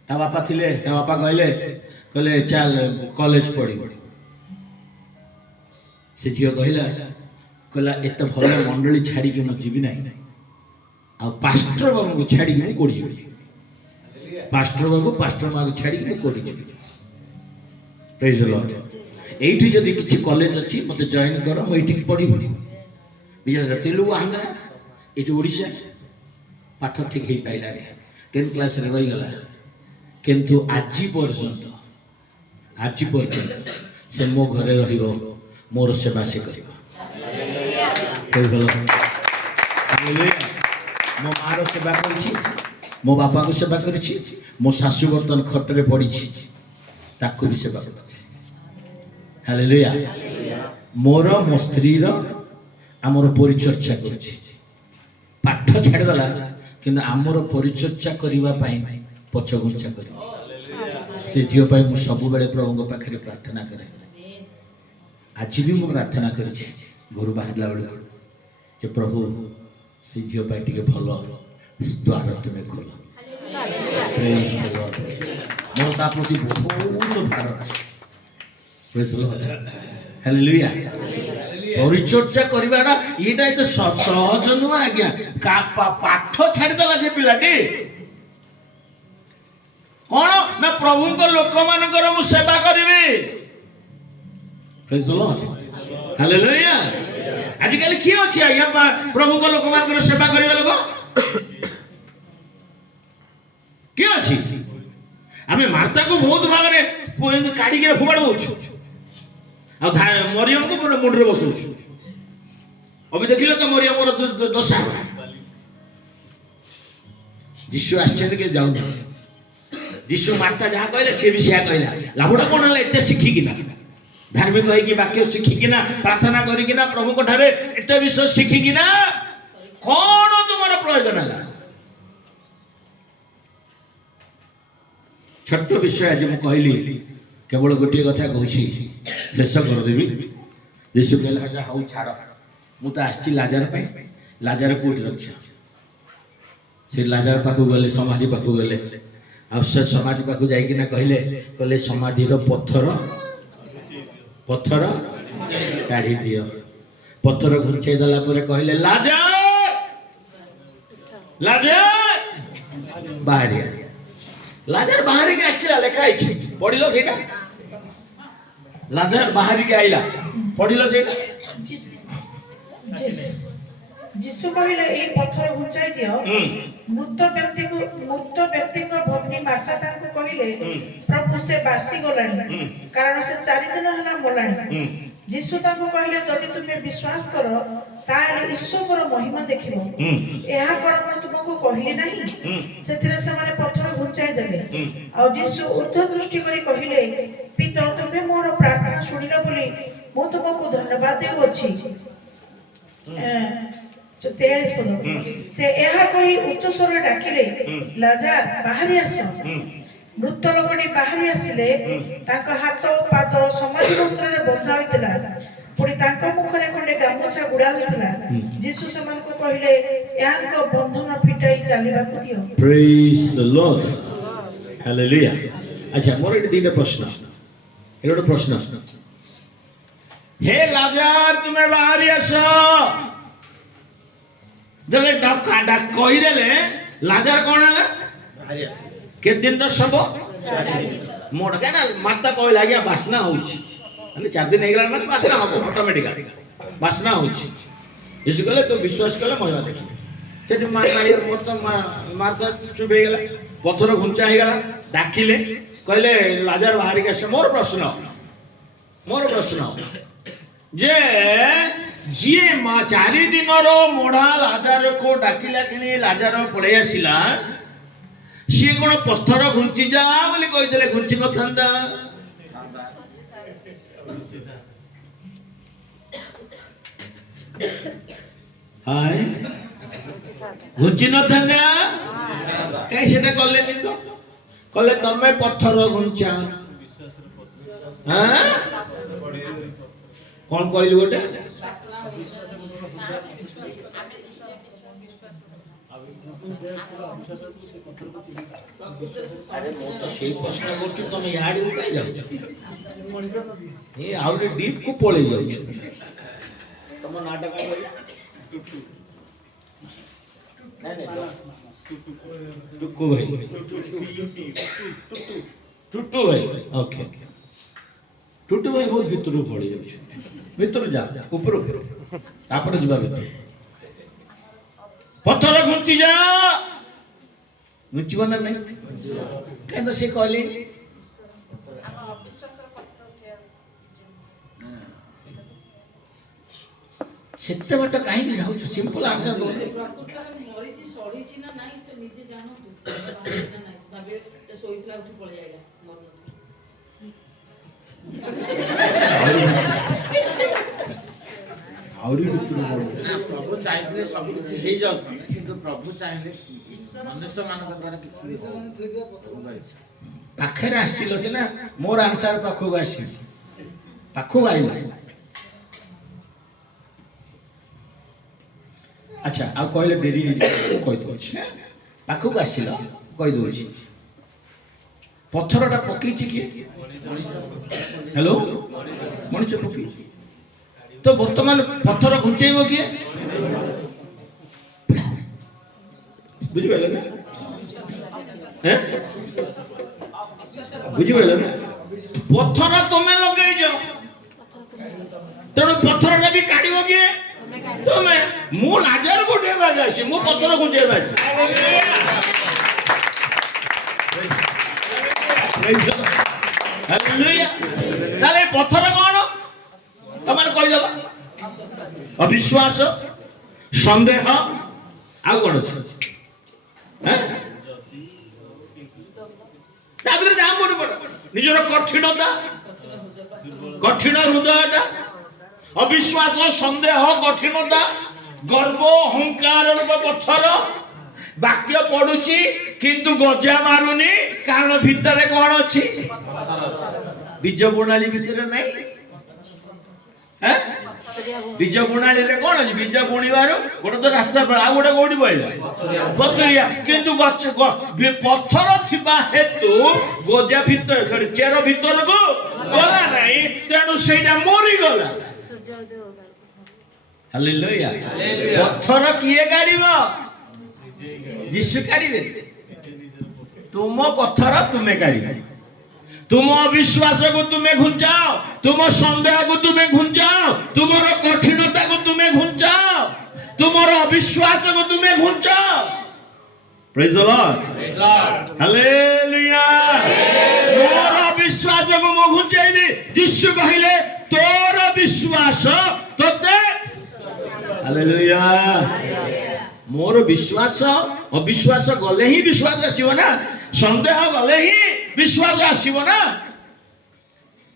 ତା ବାପା ଥିଲେ, ତା ବାପା କହିଲେ ଚାଲ କଲେଜ ପଢିବ। ସେ ଝିଅ କହିଲା ଏତେ ଭଲ ମଣ୍ଡଳୀ ଛାଡ଼ିକି ମୁଁ ଯିବି ନାହିଁ, ଆଉ ପାଷ୍ଟର ବାବୁଙ୍କୁ ଛାଡ଼ିକି ମୁଁ କୋଉଠି ଯିବି? ପାଷ୍ଟର ବାବୁ ପାଷ୍ଟର ମାକୁ ଛାଡ଼ିକି ମୁଁ କୋଉଠି ଯିବି? ପ୍ରେଜ୍ ଦ ଲର୍ଡ। ଏଇଠି ଯଦି କିଛି କଲେଜ ଅଛି ମତେ ଜଏନ୍ କର, ମୁଁ ଏଇଠିକି ପଢ଼ିବି। ବିଚାରା ତେଲୁଗୁ ଆନ୍ଧ୍ରା, ଏଇଠି ଓଡ଼ିଶା, ପାଠ ଠିକ ହେଇପାରିଲାନି, 10th କ୍ଲାସରେ ରହିଗଲା। କିନ୍ତୁ ଆଜି ପର୍ଯ୍ୟନ୍ତ ସେ ମୋ ଘରେ ରହିବ, ମୋର ସେବା ସେ କରିବ। ମୋ ମାର ସେବା କରିଛି, ମୋ ବାପାଙ୍କୁ ସେବା କରିଛି, ମୋ ଶାଶୁ ବର୍ତ୍ତମାନ ଖଟରେ ପଡ଼ିଛି, ତାକୁ ବି ସେବା କରିଛି। ହାଲେଲୁୟା। ମୋର ମୋ ସ୍ତ୍ରୀର ଆମର ପରିଚର୍ଚ୍ଚା କରୁଛି। ପାଠ ଛାଡ଼ିଦେଲା କିନ୍ତୁ ଆମର ପରିଚର୍ଚ୍ଚା କରିବା ପାଇଁ ପଛଘୁଞ୍ଚା କରିବ। ସେ ଝିଅ ପାଇଁ ମୁଁ ସବୁବେଳେ ପ୍ରଭୁଙ୍କ ପାଖରେ ପ୍ରାର୍ଥନା କରେ। ଆଜି ବି ମୁଁ ପ୍ରାର୍ଥନା କରିଛି ଘରୁ ବାହାରିଲା ବେଳକୁ ଯେ ପ୍ରଭୁ ସେ ଝିଅ ପାଇଁ ଟିକେ ଭଲ ଦ୍ୱାର ତୁମେ ଖୋଲ। ମୋର ତା ପ୍ରତି ବହୁତ ଭାର ଅଛି। ହାଲେଲୁୟା। ପରିଚର୍ଚ୍ଚା କରିବାଟା ଏଇଟା ଏତେ ସହଜ ନୁହଁ ଆଜ୍ଞା। ପାଠ ଛାଡ଼ିଦେଲା ସେ ପିଲାଟି, କଣ ନା ପ୍ରଭୁଙ୍କ ଲୋକମାନଙ୍କର ମୁଁ ସେବା କରିବି। ପ୍ରେଜ୍ ଦ ଲର୍ଡ ହାଲେଲୁୟା। ଆଜିକାଲି କିଏ ଅଛି ଆଜ୍ଞା ପ୍ରଭୁଙ୍କ ଲୋକମାନଙ୍କର ସେବା କରିବା ଲୋକ? କିଏ ଅଛି? ଆମେ ମାର୍ଥାକୁ ବହୁତ ଭାବରେ କାଢିକି ଫୋପାଡ଼ି ଦଉଛୁ, ଆଉ ମରିୟମକୁ ମୁଣ୍ଡରେ ବସଉଛୁ। ଅବି ଦେଖିଲେ ତ ମରିୟମର ଦଶା। ଯୀଶୁ ଆସିଛନ୍ତି କି ଯାଉଛନ୍ତି? ଯୀଶୁ ମାର୍ଥା ଯାହା କହିଲେ ସିଏ ବି ସେୟା କହିଲା। ଲାଭଟା କଣ ହେଲା? ଏତେ ଶିଖିକିନା, ଧାର୍ମିକ ହେଇକି ବାକ୍ୟ ଶିଖିକିନା, ପ୍ରାର୍ଥନା କରିକିନା, ପ୍ରଭୁଙ୍କ ଠାରେ ଏତେ ବିଷୟ ଶିଖିକିନା କଣ ତୁମର ପ୍ରୟୋଜନ ହେଲା? ଛୋଟ ବିଷୟ ଆଜି ମୁଁ କହିଲି, କେବଳ ଗୋଟିଏ କଥା କହୁଛି, ଶେଷ କରିଦେବି। ଯୀଶୁ କହିଲା ହଉ ଛାଡ଼, ମୁଁ ତ ଆସିଛି ଲାଜାର ପାଇଁ। ଲାଜାର କୋଉଠି ରଖିଛ? ସେ ଲାଜାର ପାଖକୁ ଗଲେ, ସମାଧି ପାଖକୁ ଗଲେ, ଆଉ ସେ ସମାଧି ପାଖକୁ ଯାଇକିନା କହିଲେ ସମାଧିର ପଥର କାଢି ଦିଅ। ପଥର ଘୁଞ୍ଚେଇ ଦେଲା ପରେ କହିଲେ ଲାଜାର ବାହାରିଆ। ଲାଜାର ବାହାରିକି ଆସିଲା, ଲେଖା ହେଇଛି, ପଢିଲ ସେଇଟା? ଲାଜାର ବାହାରିକି ଆଇଲା, ପଢିଲ ସେଇଟା? ଯୀଶୁ କହିଲେ ଏଇ ପଥର ଘୁଞ୍ଚାଇ ଦିଅ। ମୃତ ବ୍ୟକ୍ତିଙ୍କ ଭଗ୍ନୀ ମାର୍ଥା ତାଙ୍କୁ କହିଲେ ପ୍ରଭୁ ସେ ବାସି ଗଲାଣି, କାରଣ ସେ 4 ଦିନ ହେଲା ମଲାଣି। ଯୀଶୁ ତାଙ୍କୁ କହିଲେ ଯଦି ତୁମେ ବିଶ୍ୱାସ କର ତାହେଲେ ଈଶ୍ୱରଙ୍କର ମହିମା ଦେଖିବ। ଏହା କଣ ମୁଁ ତୁମକୁ କହିଲି ନାହିଁ? ସେଥିରେ ସେମାନେ ପଥର ଘୁଞ୍ଚାଇ ଦେଲେ। ଆଉ ଯୀଶୁ ଉର୍ଦ୍ଧ୍ୱ ଦୃଷ୍ଟି କରି କହିଲେ ପିତା, ତୁମେ ମୋର ପ୍ରାର୍ଥନା ଶୁଣିଲ ବୋଲି ମୁଁ ତୁମକୁ ଧନ୍ୟବାଦ ଦେଉଅଛି। 43 ପଦ। ସେ ଏହା କହି ଉଚ୍ଚ ସ୍ୱରରେ ଡାକିଲେ ଲାଜାର ବାହାରି ଆସ। ମୃତ ଲୋକଟି ବାହାରି ଆସିଲେ। ତାଙ୍କ ହାତ ଓ ପାଦ ସମାଧି ବସ୍ତ୍ରରେ ବନ୍ଧା ହୋଇଥିଲା, ପୁଣି ତାଙ୍କ ମୁଖରେ ଖଣ୍ଡେ ଗାମୁଛା ଗୁଡା ହୋଇଥିଲା। ଯୀଶୁ ସେମାନଙ୍କୁ କହିଲେ ଏହାଙ୍କ ବନ୍ଧନ ଫିଟାଇ ଚାଲିବାକୁ ଦିଅ। ପ୍ରେଜ୍ ଦ ଲର୍ଡ ହାଲେଲୁୟା। ଆଚ୍ଛା, ମୋର ଏଠି ଦିଟା ପ୍ରଶ୍ନ। ଏଠି ଗୋଟେ ପ୍ରଶ୍ନ, ହେ ଲାଜାର ତୁମେ ବାହାରି ଆସ। କହିଦେଲେ ଲାଜାର କଣ ହେଲା? କେତେ ଦିନର ଶବ? ମୋର କାହିଁକି ନା ମାର୍ଥା କହିଲା ଆଜ୍ଞା ବାସ୍ନା ହଉଛି, ମାନେ 4 ଦିନ ହେଇଗଲା ମାନେ ବାସ୍ନା ହବ, ଅଟୋମେଟିକାଲି ବାସ୍ନା ହଉଛି। ଯୀଶୁ କହିଲେ ତୁ ବିଶ୍ୱାସ କଲେ ମହିମା ଦେଖିବେ। ସେଠି ମାର୍ଥା ଚୁପ ହେଇଗଲା, ପଥର ଘୁଞ୍ଚା ହେଇଗଲା। ଡାକିଲେ, କହିଲେ ଲାଜାର ବାହାରିକି ଆସ। ମୋର ପ୍ରଶ୍ନ, मोर प्रश्न जे जी 4 दिन मोढ़ा लाजार को डाकिला कि लाजार पलि आसला सी कौन पत्थर घुंची जा बोली कही घुंची न था हाय घुंची न था कहीं से कले तो कले तमे पत्थर घुंचा हाँ कौन कहलु गोटे अरे मो तो से प्रश्न कर तुम याद कहीं जाओ ये आउटे डीप को पड़े जाओ तुम नाटक टुक्कू भाई टुट्टू भाई ओके टुट्टू भाई बहुत भितर पड़ी जाऊँ भितर जा ऊपर तापर जा भर पत्थर घुंची जा घुंचब ना नहीं कहीं से कहली सेते बट कहीं जाऊँ सिंपल आंसर दो प्रभु चाहिए सब किसी हो जाता किंतु प्रभु चाहिए मनुष्य मान द्वारा किसी पाखे आसिल ना मोर आंसर पाखक आस पाखक आइल अच्छा आ कहले डेरी कही दौर पाखक आसिल कही दौर पत्थरटा पकई किए हेलो मनीष पकई तो बर्तमान पत्थर घुंचेब किए बुझिपारे ना बुझिपारे ना पत्थर तुम्हें लगे तेणु पत्थर भी काढ़ किए तुम्हें मु लाजर गोटे आसी मु पत्थर घुंचे पत्थर कौन तुम कहीदेल अविश्वास सन्देह आ कौन निजर कठिनता कठिन हृदयटा अविश्वास सन्देह कठिनता गर्व अहंकार पत्थर वाक्य पड़ुची किंतु गजा मारुनी कारण भितर कौन अच्छी बीज बुणाली भितर नहीं बीज बुणाली कौन अच्छी बीज बुणवार गोटे तो रास्ता आ गोटे कौटी पड़ा पथरिया किंतु पत्थर थिबा हेतु गजा भितर चेर भितर को गला नहीं तेणु से मरी गला हालेलुया पत्थर किए काढ़ यीशु काढ़े तुम पत्थर तुम्हें काढ़ तुम अविश्वास को तुम्हें घुंचाओ तुम सन्देह को तुम्हें घुंचाओ तुमर कठिनता को तुम्हें घुंचाओ तुमर अविश्वास को तुम्हें घुंचाओ प्रेज द लॉर्ड हालेलुया मोर अविश्वास को मो घुंचाइबी यीशु कहिले तोर विश्वास तोते हालेलुया मोर विश्वास अविश्वास गले ही विश्वास आसीबो ना संदेह गले ही विश्वास आसीबो ना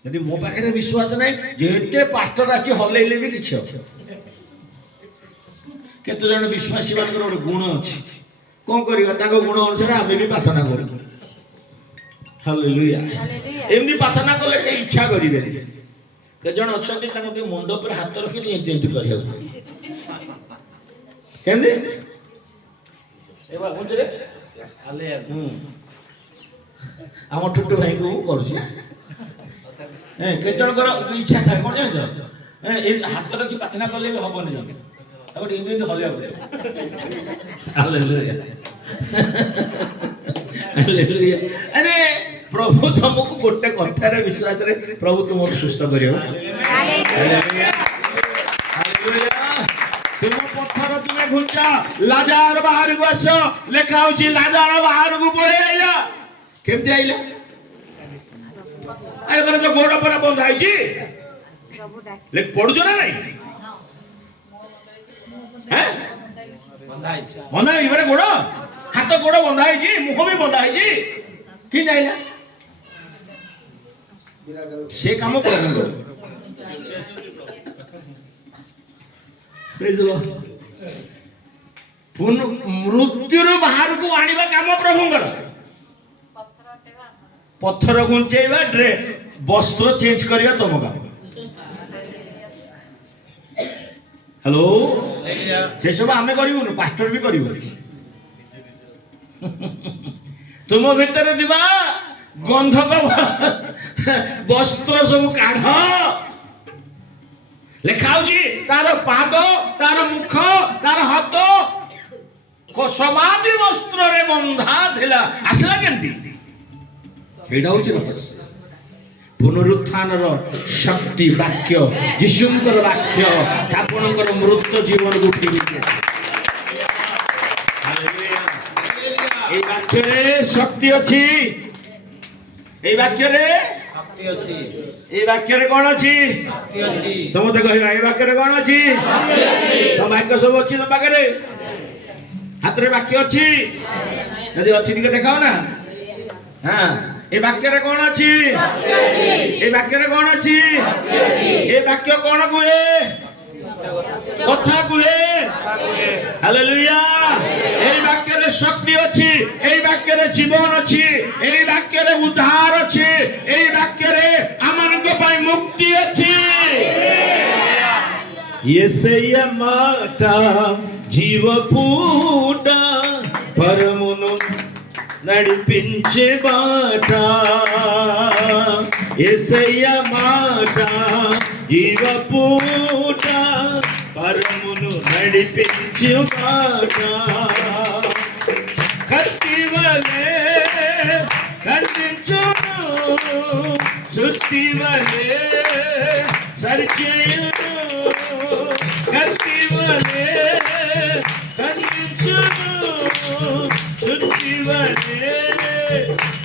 यदि मो पाखे विश्वास नहीं जेते पास्टर आसी हल्लैले भी किछ केते जण विश्वासी मान गोटे गुण अछि कोन करिवा ताको गुण अनुसार आमे भी प्रार्थना करू हालेलुया एमनी प्रार्थना कले के इच्छा करिवे के जण अछंती ताको के मुंड पर हाथ रखि एंती करिया केंदे एबा बुझरे हाले आम टुट्टू भाई को करूँ केतन इच्छा थाए कौन जान हाथ रखी प्रार्थना कले भी हेनी अरे प्रभु तुमको गोटे कथार विश्वास रे प्रभु तुम सुस्थ कर तुम पत्थर तुम्हें घुंचा लाजार बाहर को आस लेखा होची लाजार बाहर को पड़े आइला केमती आइला अरे तो गोड़ पर बंधा है ଲେଖ ପଢୁଛ ନା ନାଇଁ? ବନ୍ଧା ହେଇଛି। ବନ୍ଧା ହେଇଛି ମାନେ ଗୋଡ ହାତ ଗୋଡ ବନ୍ଧା ହେଇଛି, ମୁହଁ ବି ବନ୍ଧା ହେଇଛି, କି ଯାଇଲା ସେ କାମ ପ୍ରଭୁଙ୍କର। Praise the Lord. ମୃତ୍ୟୁରୁ ବାହାରକୁ ଆଣିବା କାମ ପ୍ରଭୁଙ୍କର। ପଥର ଘୁଞ୍ଚେଇବା, ବସ୍ତ୍ର ଚେଞ୍ଜ କରିବା ତମ କାମ। ହ୍ୟାଲୋ, ସେସବୁ ଆମେ କରିବୁନି, ପାଷ୍ଟର ବି କରିବୁନି। ତୁମ ଭିତରେ ଥିବା ଗନ୍ଧକ ବସ୍ତ୍ର ସବୁ କାଢ। ଲେଖା ହଉଛି ତାର ପାଦ, ତାର ମୁଖ, ତାର ହାତ ସମାଧି ବସ୍ତ୍ରରେ ବନ୍ଧା ଥିଲା, ଆସିଲା କେମିତି? ସେଇଟା ହଉଛି ରହସ୍ୟ। ପୁନରୁତ୍ଥାନର ଶକ୍ତି ବାକ୍ୟ, ଯୀଶୁଙ୍କର ବାକ୍ୟ ଆପଣଙ୍କର ମୃତ ଜୀବନକୁ ଫିରିଛି। এই বাক্যরে শক্তি ଅଛି। এই বাক্যরে ଶକ୍ତି ଅଛି। এই বাক্যরে কোন ଅଛି? ଶକ୍ତି ଅଛି। ସମସ୍ତେ କହିବା এই ବାକ୍যରେ কোন ଅଛି? ତମ ବାକ୍ୟ ସବୁ ଅଛି ତମ ପାଖରେ? ହାତରେ ବାକ୍ୟ ଅଛି? ଯଦି ଅଛି ଟିକେ ଦେଖାଅ ନା। ହଁ, এই বাক্যরে কোন ଅଛି? এই বাক্যরে কোন ଅଛି? এই বাক্য কোন କୁହେ? কথা কুহে। হালেলুয়া। এই বাক্যের শক্তি আছে, এই বাক্যের জীবন আছে, এই বাক্যের উদ্ধার আছে, এই বাক্যের আমানଙ୍କ ପାଇଁ মুক্তি আছে। యేసయ్య మాట జీవ పూట పరమును నడిపించే బాట। యేసయ్య మాట జీవ పూట పరమును నడిపించే బాట। కత్తి వలె ఖండించును, సుత్తి వలె సరిచేయును। కత్తి వలె ఖండించును, సుత్తి వలె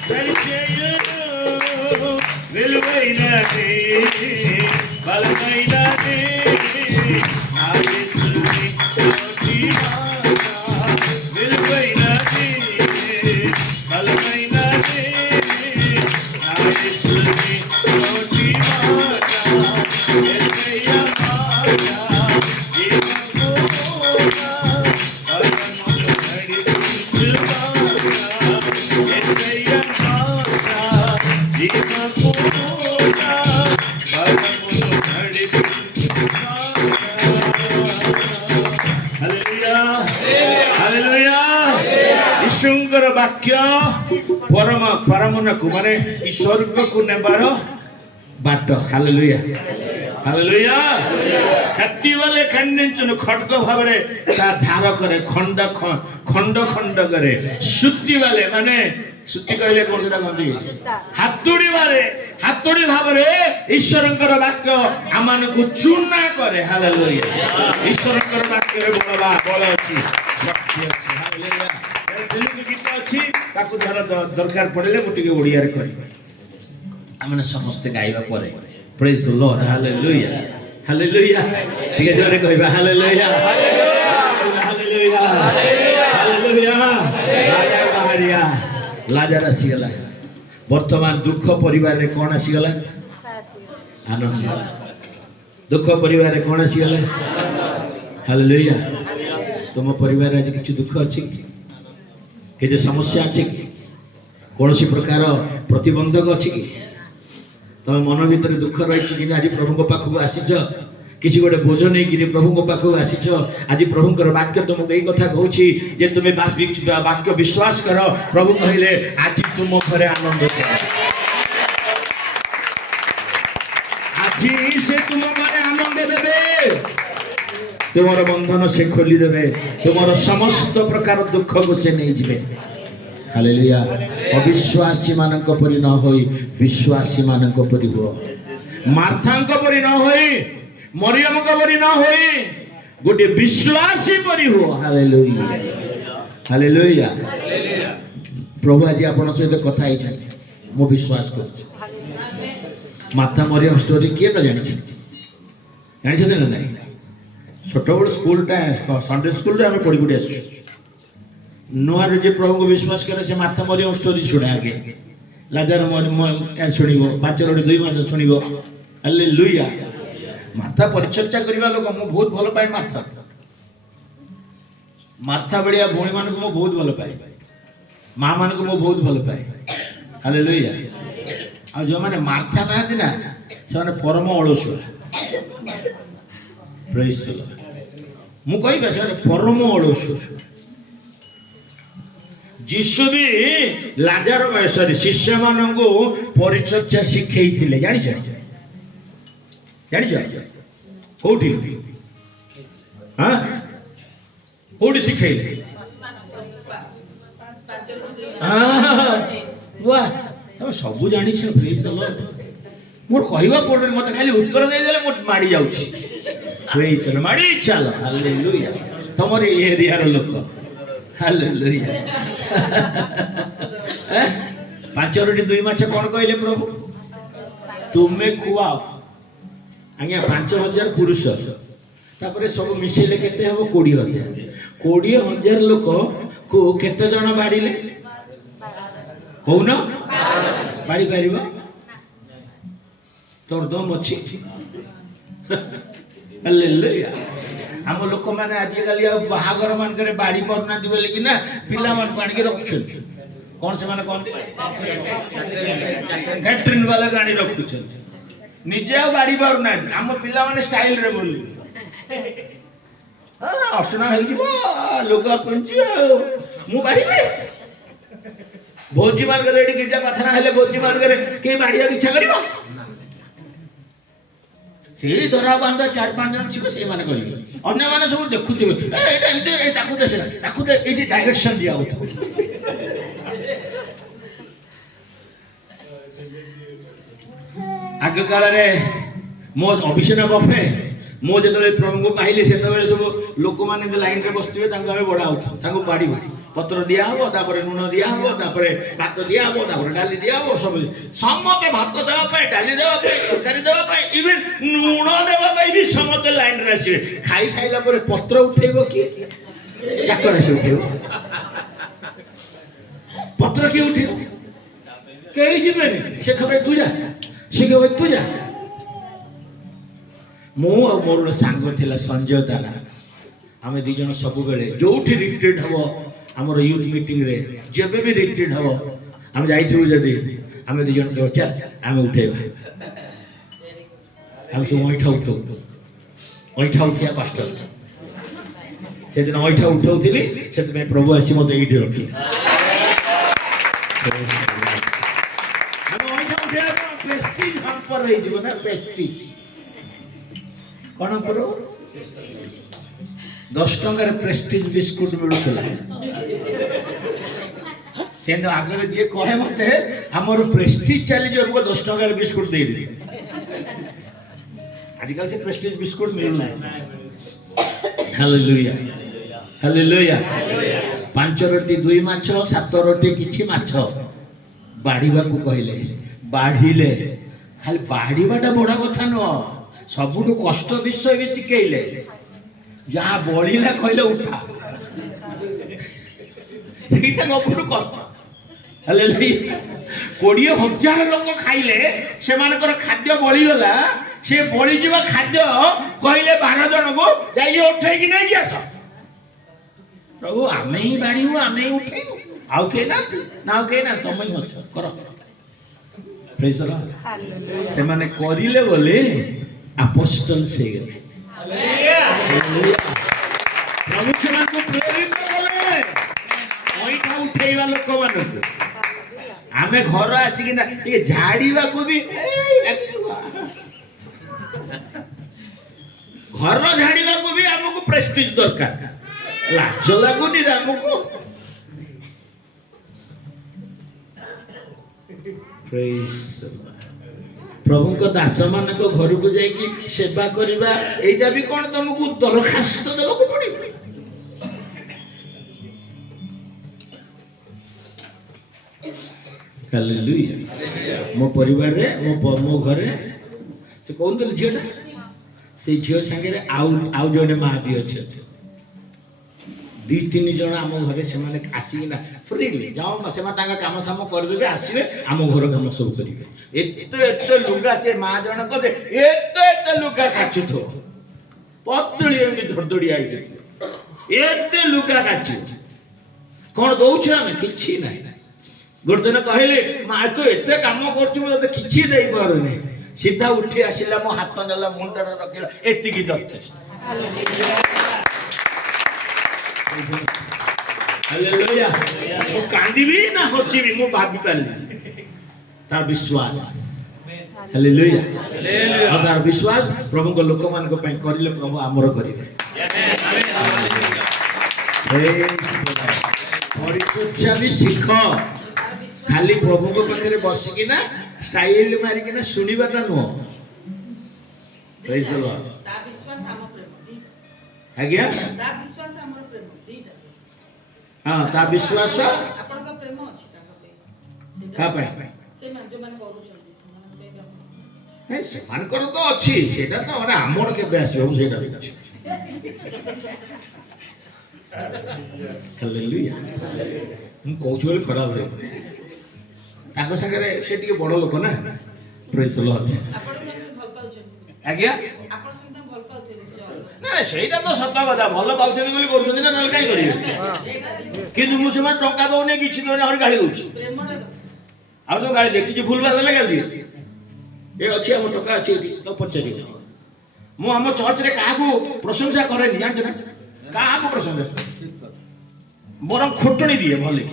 సరిచేయును। విలువైనది, బలమైనది నా యేసుని నోటి మాట। విలువైనది, బలమైనది నా యేసుని నోటి మాట। యేసయ్య మాట జీవపూట పరమును నడిపించు మాట। యేసయ్య మాట జీవపూట పరమును నడిపించు మాట। Hallelujah, hallelujah. ଈଶ୍ୱରଙ୍କର ବାକ୍ୟ ପରମକୁ ମାନେ ସ୍ୱର୍ଗକୁ ନେବାର ବାଟ। Hallelujah, hallelujah. କତ୍ତି ବାଲେ ଖଣ୍ଡିଞ୍ଚୁନ, ଖଡ୍ଗ ଭାବରେ ତା ଧାର କରେ, ଖଣ୍ଡ ଖଣ୍ଡ କରେ। ସୁତ୍ତି ବାଲେ ମାନେ ସୁତ୍ତି କହିଲେ କଣ ସେଟା କହନ୍ତି? ହାତୁଡ଼ି ବାଲେ, ହାତୁଡ଼ି ଭାବରେ ଈଶ୍ୱରଙ୍କର ବାକ୍ୟ ଆମମାନଙ୍କୁ ଚୂନା କରେ। ହାଲେଲୁୟା। ଈଶ୍ୱରଙ୍କର ବାକ୍ୟରେ ବଳ ଅଛି, ଶକ୍ତି ଅଛି। ହାଲେଲୁୟା। ତେଲୁଗୁ ଗୀତ ଅଛି, ତାକୁ ଧର ଦରକାର ପଡ଼ିଲେ ମୁଁ ଟିକେ ଓଡ଼ିଆରେ କରିବି। ଆମେ ସମସ୍ତେ ଗାଇବା ପରେ ପ୍ରେଜ୍ ଦ ଲର୍ଡ। Hallelujah, hallelujah. ଟିକେ ଜୋରେ କହିବା ହାଲେଲୁୟା, ହାଲେଲୁୟା, ହାଲେଲୁୟା। ରାଜା ବାହାରିଆ, ଲାଜାର ଆସିଗଲା। ବର୍ତ୍ତମାନ ଦୁଃଖ ପରିବାରରେ କ'ଣ ଆସିଗଲା? ଆନନ୍ଦ। ଦୁଃଖ ପରିବାରରେ କ'ଣ ଆସିଗଲା? ହାଲେଲୁୟା। ତୁମ ପରିବାରରେ ଆଜି କିଛି ଦୁଃଖ ଅଛି କି? କିଛି ସମସ୍ୟା ଅଛି କି? କୌଣସି ପ୍ରକାର ପ୍ରତିବନ୍ଧକ ଅଛି କି? ତମ ମନ ଭିତରେ ଦୁଃଖ ରହିଛି କି? ଆଜି ପ୍ରଭୁଙ୍କ ପାଖକୁ ଆସିଛ, କିଛି ଗୋଟେ ବୋଝ ନେଇକିରି ପ୍ରଭୁଙ୍କ ପାଖକୁ ଆସିଛ। ଆଜି ପ୍ରଭୁଙ୍କର ବାକ୍ୟ ତୁମକୁ ଏଇ କଥା କହୁଛି ଯେ ତୁମେ ବାକ୍ୟ ବିଶ୍ୱାସ କର। ପ୍ରଭୁ କହିଲେ ଆଜି ତୁମ ଘରେ ଆନନ୍ଦ କର। ଆଜି ସେ ତୁମ ଘରେ ଆନନ୍ଦ ଦେବେ। ତୁମର ବନ୍ଧନ ସେ ଖୋଲିଦେବେ। ତୁମର ସମସ୍ତ ପ୍ରକାର ଦୁଃଖକୁ ସେ ନେଇଯିବେ। ହାଲେଲୁୟା। ଅବିଶ୍ୱାସୀ ମାନଙ୍କ ପରି ନ ହୋଇ ବିଶ୍ୱାସୀ ମାନଙ୍କ ପରି ହୁଅ। ମାର୍ଥାଙ୍କ ପରି ନ ହୋଇ, ମରିୟମଙ୍କ ପରି ନ ହୋଇ ଗୋଟେ ବିଶ୍ୱାସୀ ପରି ହୁଅ। Hallelujah, hallelujah. ପ୍ରଭୁ ଆଜି ଆପଣଙ୍କ ସହିତ କଥା ହେଇଛନ୍ତି, ମୁଁ ବିଶ୍ୱାସ କରୁଛି। ମାର୍ଥା ମରିୟମ ଷ୍ଟୋରି କିଏ ନ ଜାଣିଛି? ଜାଣିଛନ୍ତି ନା ନାଇଁ? ଛୋଟବେଳୁ ସ୍କୁଲଟା ସଣ୍ଡେ ସ୍କୁଲରେ ଆମେ ପଢ଼ି ପଢ଼ି ଆସିଛୁ। ନୂଆରେ ଯେ ପ୍ରଭୁଙ୍କୁ ବିଶ୍ୱାସ କରେ ସେ ମାତା ମରିୟମ ଷ୍ଟୋରି ଶୁଣେ ଆଗେ, ଲାଜାର ଶୁଣିବ, 5 ରୋଟି 2 ମାଛ ଶୁଣିବ। ହାଲେଲୁୟା। ମାର୍ଥା ପରିଚର୍ଯା କରିବା ଲୋକ। ମୁଁ ବହୁତ ଭଲ ପାଏ ମାର୍ଥା। ମାର୍ଥା ଭଳିଆ ଭଉଣୀ ମାନଙ୍କୁ ମୁଁ ବହୁତ ଭଲ ପାଏ, ମା ମାନଙ୍କୁ ମୁଁ ବହୁତ ଭଲ ପାଏ। ହାଲେଲୁୟା। ଆଉ ଯେଉଁମାନେ ମାର୍ଥା ନାହାନ୍ତି ନା ସେମାନେ ପରମ ଅଳସୁଆ। ପ୍ରେଜ୍ ଦ ଲର୍ଡ। ମୁଁ କହିବା ସେମାନେ ପରମ ଅଳସୁଆ। ଯୀଶୁ ବି ଲାଜାର ବୟସରେ ଶିଷ୍ୟମାନଙ୍କୁ ପରିଚର୍ଯା ଶିଖେଇଥିଲେ। ଜାଣିଛ କୋଉଠି? କୋଉଠି ଶିଖେଇଲେ? ତମେ ସବୁ ଜାଣିଛ। ପ୍ରେଜ୍ ଦ ଲର୍ଡ। ମୋର କହିବା ପଡୁନି, ମତେ ଖାଲି ଉତ୍ତର ଦେଇଦେଲେ ମୁଁ ମାଡି ଯାଉଛି। ପ୍ରେଜ୍ ଦ ଲର୍ଡ। ମାଡି ଚାଲ। ହାଲେଲୁୟା। ତମର ଏ ଏରିଆର ଲୋକ। ହାଲେଲୁୟା। 5 ରୋଟି 2 ମାଛ କଣ କହିଲେ ପ୍ରଭୁ? ତୁମେ ଖୁଆଅ। ଆଜ୍ଞା 5000 ପୁରୁଷ, ତାପରେ ସବୁ ମିଶେଇଲେ କେତେ ହବ? 20,000। 20,000 ଲୋକକୁ କେତେ ଜଣ ବାଡ଼ିଲେ କହୁନ? ବାଡ଼ି ପାରିବ? ତୋର ଦମ ଅଛି? ହାଲେଲୁୟା। ଆମ ଲୋକମାନେ ଆଜିକାଲି ଆଉ ବାହାଘର ମାନଙ୍କରେ ବାଡ଼ି କରୁନାହାନ୍ତି ବୋଲିକି ନା ପିଲାମାନଙ୍କୁ ଆଣିକି ରଖୁଛନ୍ତି। କଣ ସେମାନେ କହନ୍ତି? କ୍ୟାଟରିଂ ବାଲାକୁ ଆଣି ରଖୁଛନ୍ତି। ନିଜେ ଆଉ ବାଡ଼ି ପାରୁନାହାନ୍ତି। ଆମ ପିଲାମାନେ ଷ୍ଟାଇଲରେ ବୋଲି ଅସନା ହେଇଯିବ, ଲୁଗା ପିଞ୍ଚି ଆଉ ମୁଁ ବାଡ଼ିବି। ଭୋଜି ମାନଙ୍କରେ ଏଠି ଗିର୍ଜା ପ୍ରାର୍ଥନା ହେଲେ ଭୋଜି ମାନଙ୍କରେ କେହି ବାଡ଼ିବାକୁ ଇଚ୍ଛା କରିବ? ସେଇ ଧରା ବାନ୍ଧ 4-5 ଜଣ ଥିବ, ସେଇମାନେ କରିବେ। ଅନ୍ୟମାନେ ସବୁ ଦେଖୁଥିବେ, ଏଇଟା ଏମିତି, ତାକୁ ଦେ, ତାକୁ ଦେ, ଏଇଠି ଡାଇରେକ୍ସନ ଦିଆ ହଉଥିବ। ଆଗ କାଳରେ ମୋ ଅଭିଷେକ ବଫେ, ମୁଁ ଯେତେବେଳେ ପ୍ରଭୁଙ୍କୁ ପାଇଲି ସେତେବେଳେ ସବୁ ଲୋକମାନେ ଲାଇନରେ ବସିଥିବେ, ତାଙ୍କୁ ଆମେ ବଢ଼ାଉଛୁ, ତାଙ୍କୁ ବାଡ଼ିବୁ। ପତ୍ର ଦିଆହବ, ତାପରେ ଲୁଣ ଦିଆହବ, ତାପରେ ଭାତ ଦିଆହବ, ତାପରେ ଡାଲି ଦିଆହବ। ସବୁ ସମସ୍ତେ ଭାତ ଦେବା ପାଇଁ, ଡାଲି ଦେବା ପାଇଁ, ତରକାରୀ ଦେବା ପାଇଁ, ଇଭେନ ଲୁଣ ଦେବା ପାଇଁ ବି ସମସ୍ତେ ଲାଇନରେ ଆସିବେ। ଖାଇସାରିଲା ପରେ ପତ୍ର ଉଠେଇବ କିଏ? ଚାକର ଆସି ଉଠେଇବ। ପତ୍ର କିଏ ଉଠେଇବ? କେହି ଯିବେନି। ସେ କହିବେ ତୁ ଯା, ସେ କହିବେ ତୁ ଯା। ମୁଁ ଆଉ ମୋର ଗୋଟେ ସାଙ୍ଗ ଥିଲା ସଞ୍ଜୟ ଦାନା, ଆମେ 2 ଜଣ ସବୁବେଳେ ଯୋଉଠି ରିଟ୍ରିଟ୍ ହବ, ଆମର ୟୁଥ୍ ମିଟିଂରେ ଯେବେ ବି ରିଟ୍ରିଟ୍ ହବ, ଆମେ ଯାଇଥିବୁ ଯଦି ଆମେ 2 ଜଣ କହିବା ଚାଲ ଆମେ ଉଠେଇବା। ଆମେ ସବୁ ଅଇଁଠା ଉଠଉ, ଅଇଁଠା ଉଠିବା ପାଷ୍ଟର। ସେଦିନ ଅଇଁଠା ଉଠଉଥିଲି, ସେଥିପାଇଁ ପ୍ରଭୁ ଆସି ମତେ ଏଇଠି ରଖିଲେ। ଆମେ ଅଇଁଠା ଉଠେଇବା ପ୍ରେଷ୍ଟିଜ୍ ହାମ୍ପର ହେଇଯିବ ନା, ପ୍ରେଷ୍ଟିଜ୍ କଣ କରୁ? 10 ଟଙ୍କାରେ ପ୍ରେଷ୍ଟିଜ୍ ବିସ୍କୁଟ ମିଳୁଥିଲା। ସେମିତି ଆଗରେ ଯିଏ କହେ ମତେ ଆମର ପ୍ରେଷ୍ଟିଜ୍ ଚାଲିଯିବ, 10 ଟଙ୍କାରେ ବିସ୍କୁଟ ଦେଇଦେବି। ଆଜିକାଲି ସେ ପ୍ରେଷ୍ଟିଜ୍ ବିସ୍କୁଟ ମିଳୁନାହିଁ। Hallelujah, hallelujah. 5 ରୋଟି 2 ମାଛ, 7 ରୋଟି କିଛି ମାଛ ବାଢ଼ିବାକୁ କହିଲେ। ବାଢ଼ିଲେ। ଖାଲି ବାଢ଼ିବାଟା ବଡ଼ କଥା ନୁହଁ, ସବୁଠୁ କଷ୍ଟ ବିଷୟ ବି ଶିଖେଇଲେ। ଯାହା ବଳିଲା କହିଲେ ଉଠା, ସେଇଟା ସବୁଠୁ କଷ୍ଟ। ହେଲେ 20,000 ଲୋକ ଖାଇଲେ, ସେମାନଙ୍କର ଖାଦ୍ୟ ବଳିଗଲା। ସେ ବଳିଯିବା ଖାଦ୍ୟ କହିଲେ 12 ଜଣଙ୍କୁ ଯାଇକି ଉଠେଇକି ନେଇକି ଆସ। ପ୍ରଭୁ ଆମେ ହିଁ ବାଢ଼ିବୁ, ଆମେ ହିଁ ଉଠେଇବୁ, ଆଉ କେହି ନାହାନ୍ତି ନା? ଆଉ କେହି ନା, ତମେ ହିଁ ଅଛ, କର। ପ୍ରେଜ୍ ଦ ଲର୍ଡ। ସେମାନେ କରିଲେ ବୋଲି ଆପୋଷ୍ଟଲସ୍ ହେଇଗଲେ। ପ୍ରଭୁ ସେମାନଙ୍କୁ ପ୍ରେରିତ କଲେ ଅଇଁଠା ଉଠେଇବା ଲୋକମାନଙ୍କୁ। ଆମେ ଘର ଆସିକିନା ଟିକେ ଝାଡ଼ିବାକୁ ବି ଘର ଝାଡ଼ିବାକୁ ବି ଆମକୁ ପ୍ରେଷ୍ଟିଜ୍ ଦରକାର। ଲାଜ ଲାଗୁନି ଆମକୁ? ପ୍ରଭୁଙ୍କ ଦାସ ମାନଙ୍କ ଘରକୁ ଯାଇକି ସେବା କରିବା, ଏଇଟା ବି କଣ ତମକୁ ଦରଖାସ୍ତ ଦେବାକୁ ପଡିବ? ହାଲେଲୁୟା। ମୋ ପରିବାରରେ, ମୋ ଘରେ ସେ କହୁଥିଲେ ଝିଅଟା से झील सागे आउ जड़े माँ भी अच्छे दी तीन जन आम घर से आसिकिना फ्रीली जाओ से काम धाम करदे आसवे आम घर काम सब करेंगे एत लुगा से माँ जन कदे एत लुगा काचु थो पतली एमती धड़धड़ी आई एत लुगा काचु कौन दौछ आम कि गोटे दिन कहले माँ तो एत कम कर कि दे पारे सीधा उठी आसला मो हाथ नेला मुंडर रखला एतिकी यथेष्ट हालेलुया मु कांदीबी ना हसीबी मु भाबी पाली तार विश्वास हालेलुया हालेलुया तार विश्वास प्रभु को लोक मान को पई करिले प्रभु आमर करिवे परिचर्या भी सीख खाली प्रभु को पाखे बसिकी ना स्टाइल मारिकी ना सुनिबाटा नुह प्रेज द लॉर्ड आज्ञा हाँ ता विश्वास का पाए नहीं से मान करो तो अच्छी सेटा तो माने हमर के बेस हो सेटा देखछि हालेलुया हम कहू बोले खराब है ताको संगे से टिके बड़ लोक ना प्रेज द लॉर्ड आज्ञा ना सेटा तो सत्य कथा भल पाउथेन बोली करथि ना नल काई करिवे किंतु मु सेमा टंका दउने किछि दउने हर गाली दउछि आ तो गाली देखि भूल बात ले गाली ए अछि हम टंका अछि तो पछरी मु हम चर्च रे काहा को प्रशंसा करे नि जानछ ना काहा को प्रशंसा मोरम खोटणी दिए भले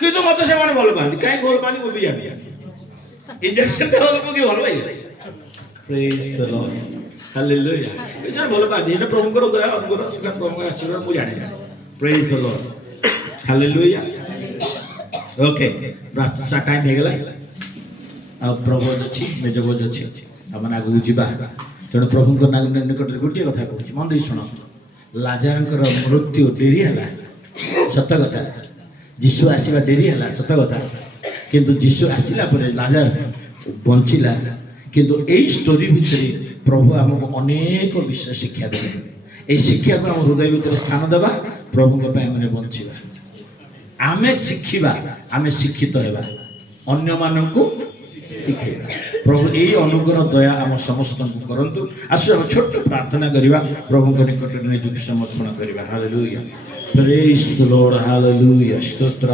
किंतु मते से माने भल पानी काई भल पानी वो भी जानि इंजेक्शन दे लोक के भल पाई प्रेज द लॉर्ड हालेलुया इधर भल पानी ने प्रभु को दया अनुग्रह सेटा समय आशीर्वाद मु जानि praise the Lord hallelujah okay प्रार्थना टाइम हे गेला आ प्रभु अछि मेजबोज अछि हमन आगु जिबा तेणु प्रभु को निकट गोटे कथा कहूँ मन दे शुण लाजार मृत्यु डेरी है सत कथा जीशु आसवा डेरी है सत कथा किंतु जीशु आसला लाजार बंचिला किंतु यही स्टोरी भितर प्रभु आमको अनेक विषय शिक्षा देते ये शिक्षा को आम हृदय भीतर स्थान देवा प्रभु मैंने बंचवा आम शिखा आम शिक्षित होगा अन्य मानू शिखेगा प्रभु यही अनुग्रह दया आम समस्त करंतु आसु आम छोट प्रार्थना करवा प्रभु निकट निजुक समर्पण करवा hallelujah praise the Lord hallelujah स्तोत्र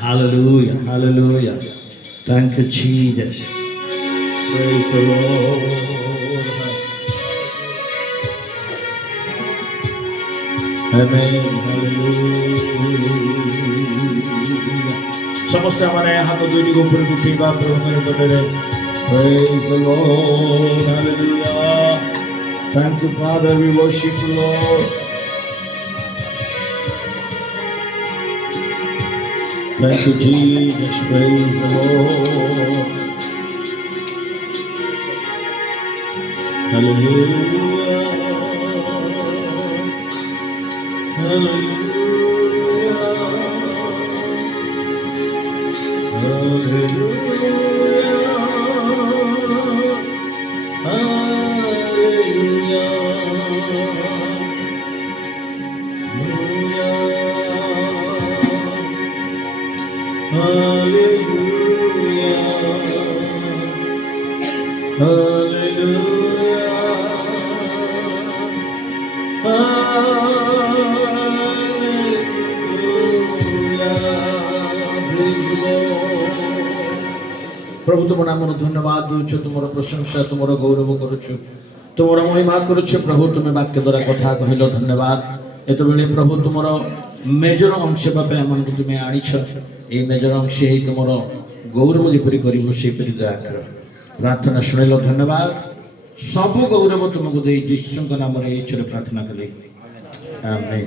hallelujah hallelujah thank you Jesus praise the Lord amen hallelujah समस्त हमारे हाथ जोड़ी को ऊपर उठेगा प्रभु के बदले praise the Lord hallelujah thank you Father we worship you Lord thank you Jesus praise the Lord hallelujah hallelujah प्रभु तुम नाम धन्यवाद दूच तुम प्रशंसा तुम गौरव करुचु तुम महिमा करुच प्रभु तुम्हें वाक्य द्वारा कथा कहल धन्यवाद एत बेले प्रभु तुम मेजर अंश आम तुम्हें आनीछ ये मेजर अंश तुम गौरव जपरी कर दया कर प्रार्थना शुणिल धन्यवाद सब गौरव तुमको दे जीशु नाम प्रार्थना कले आमेन।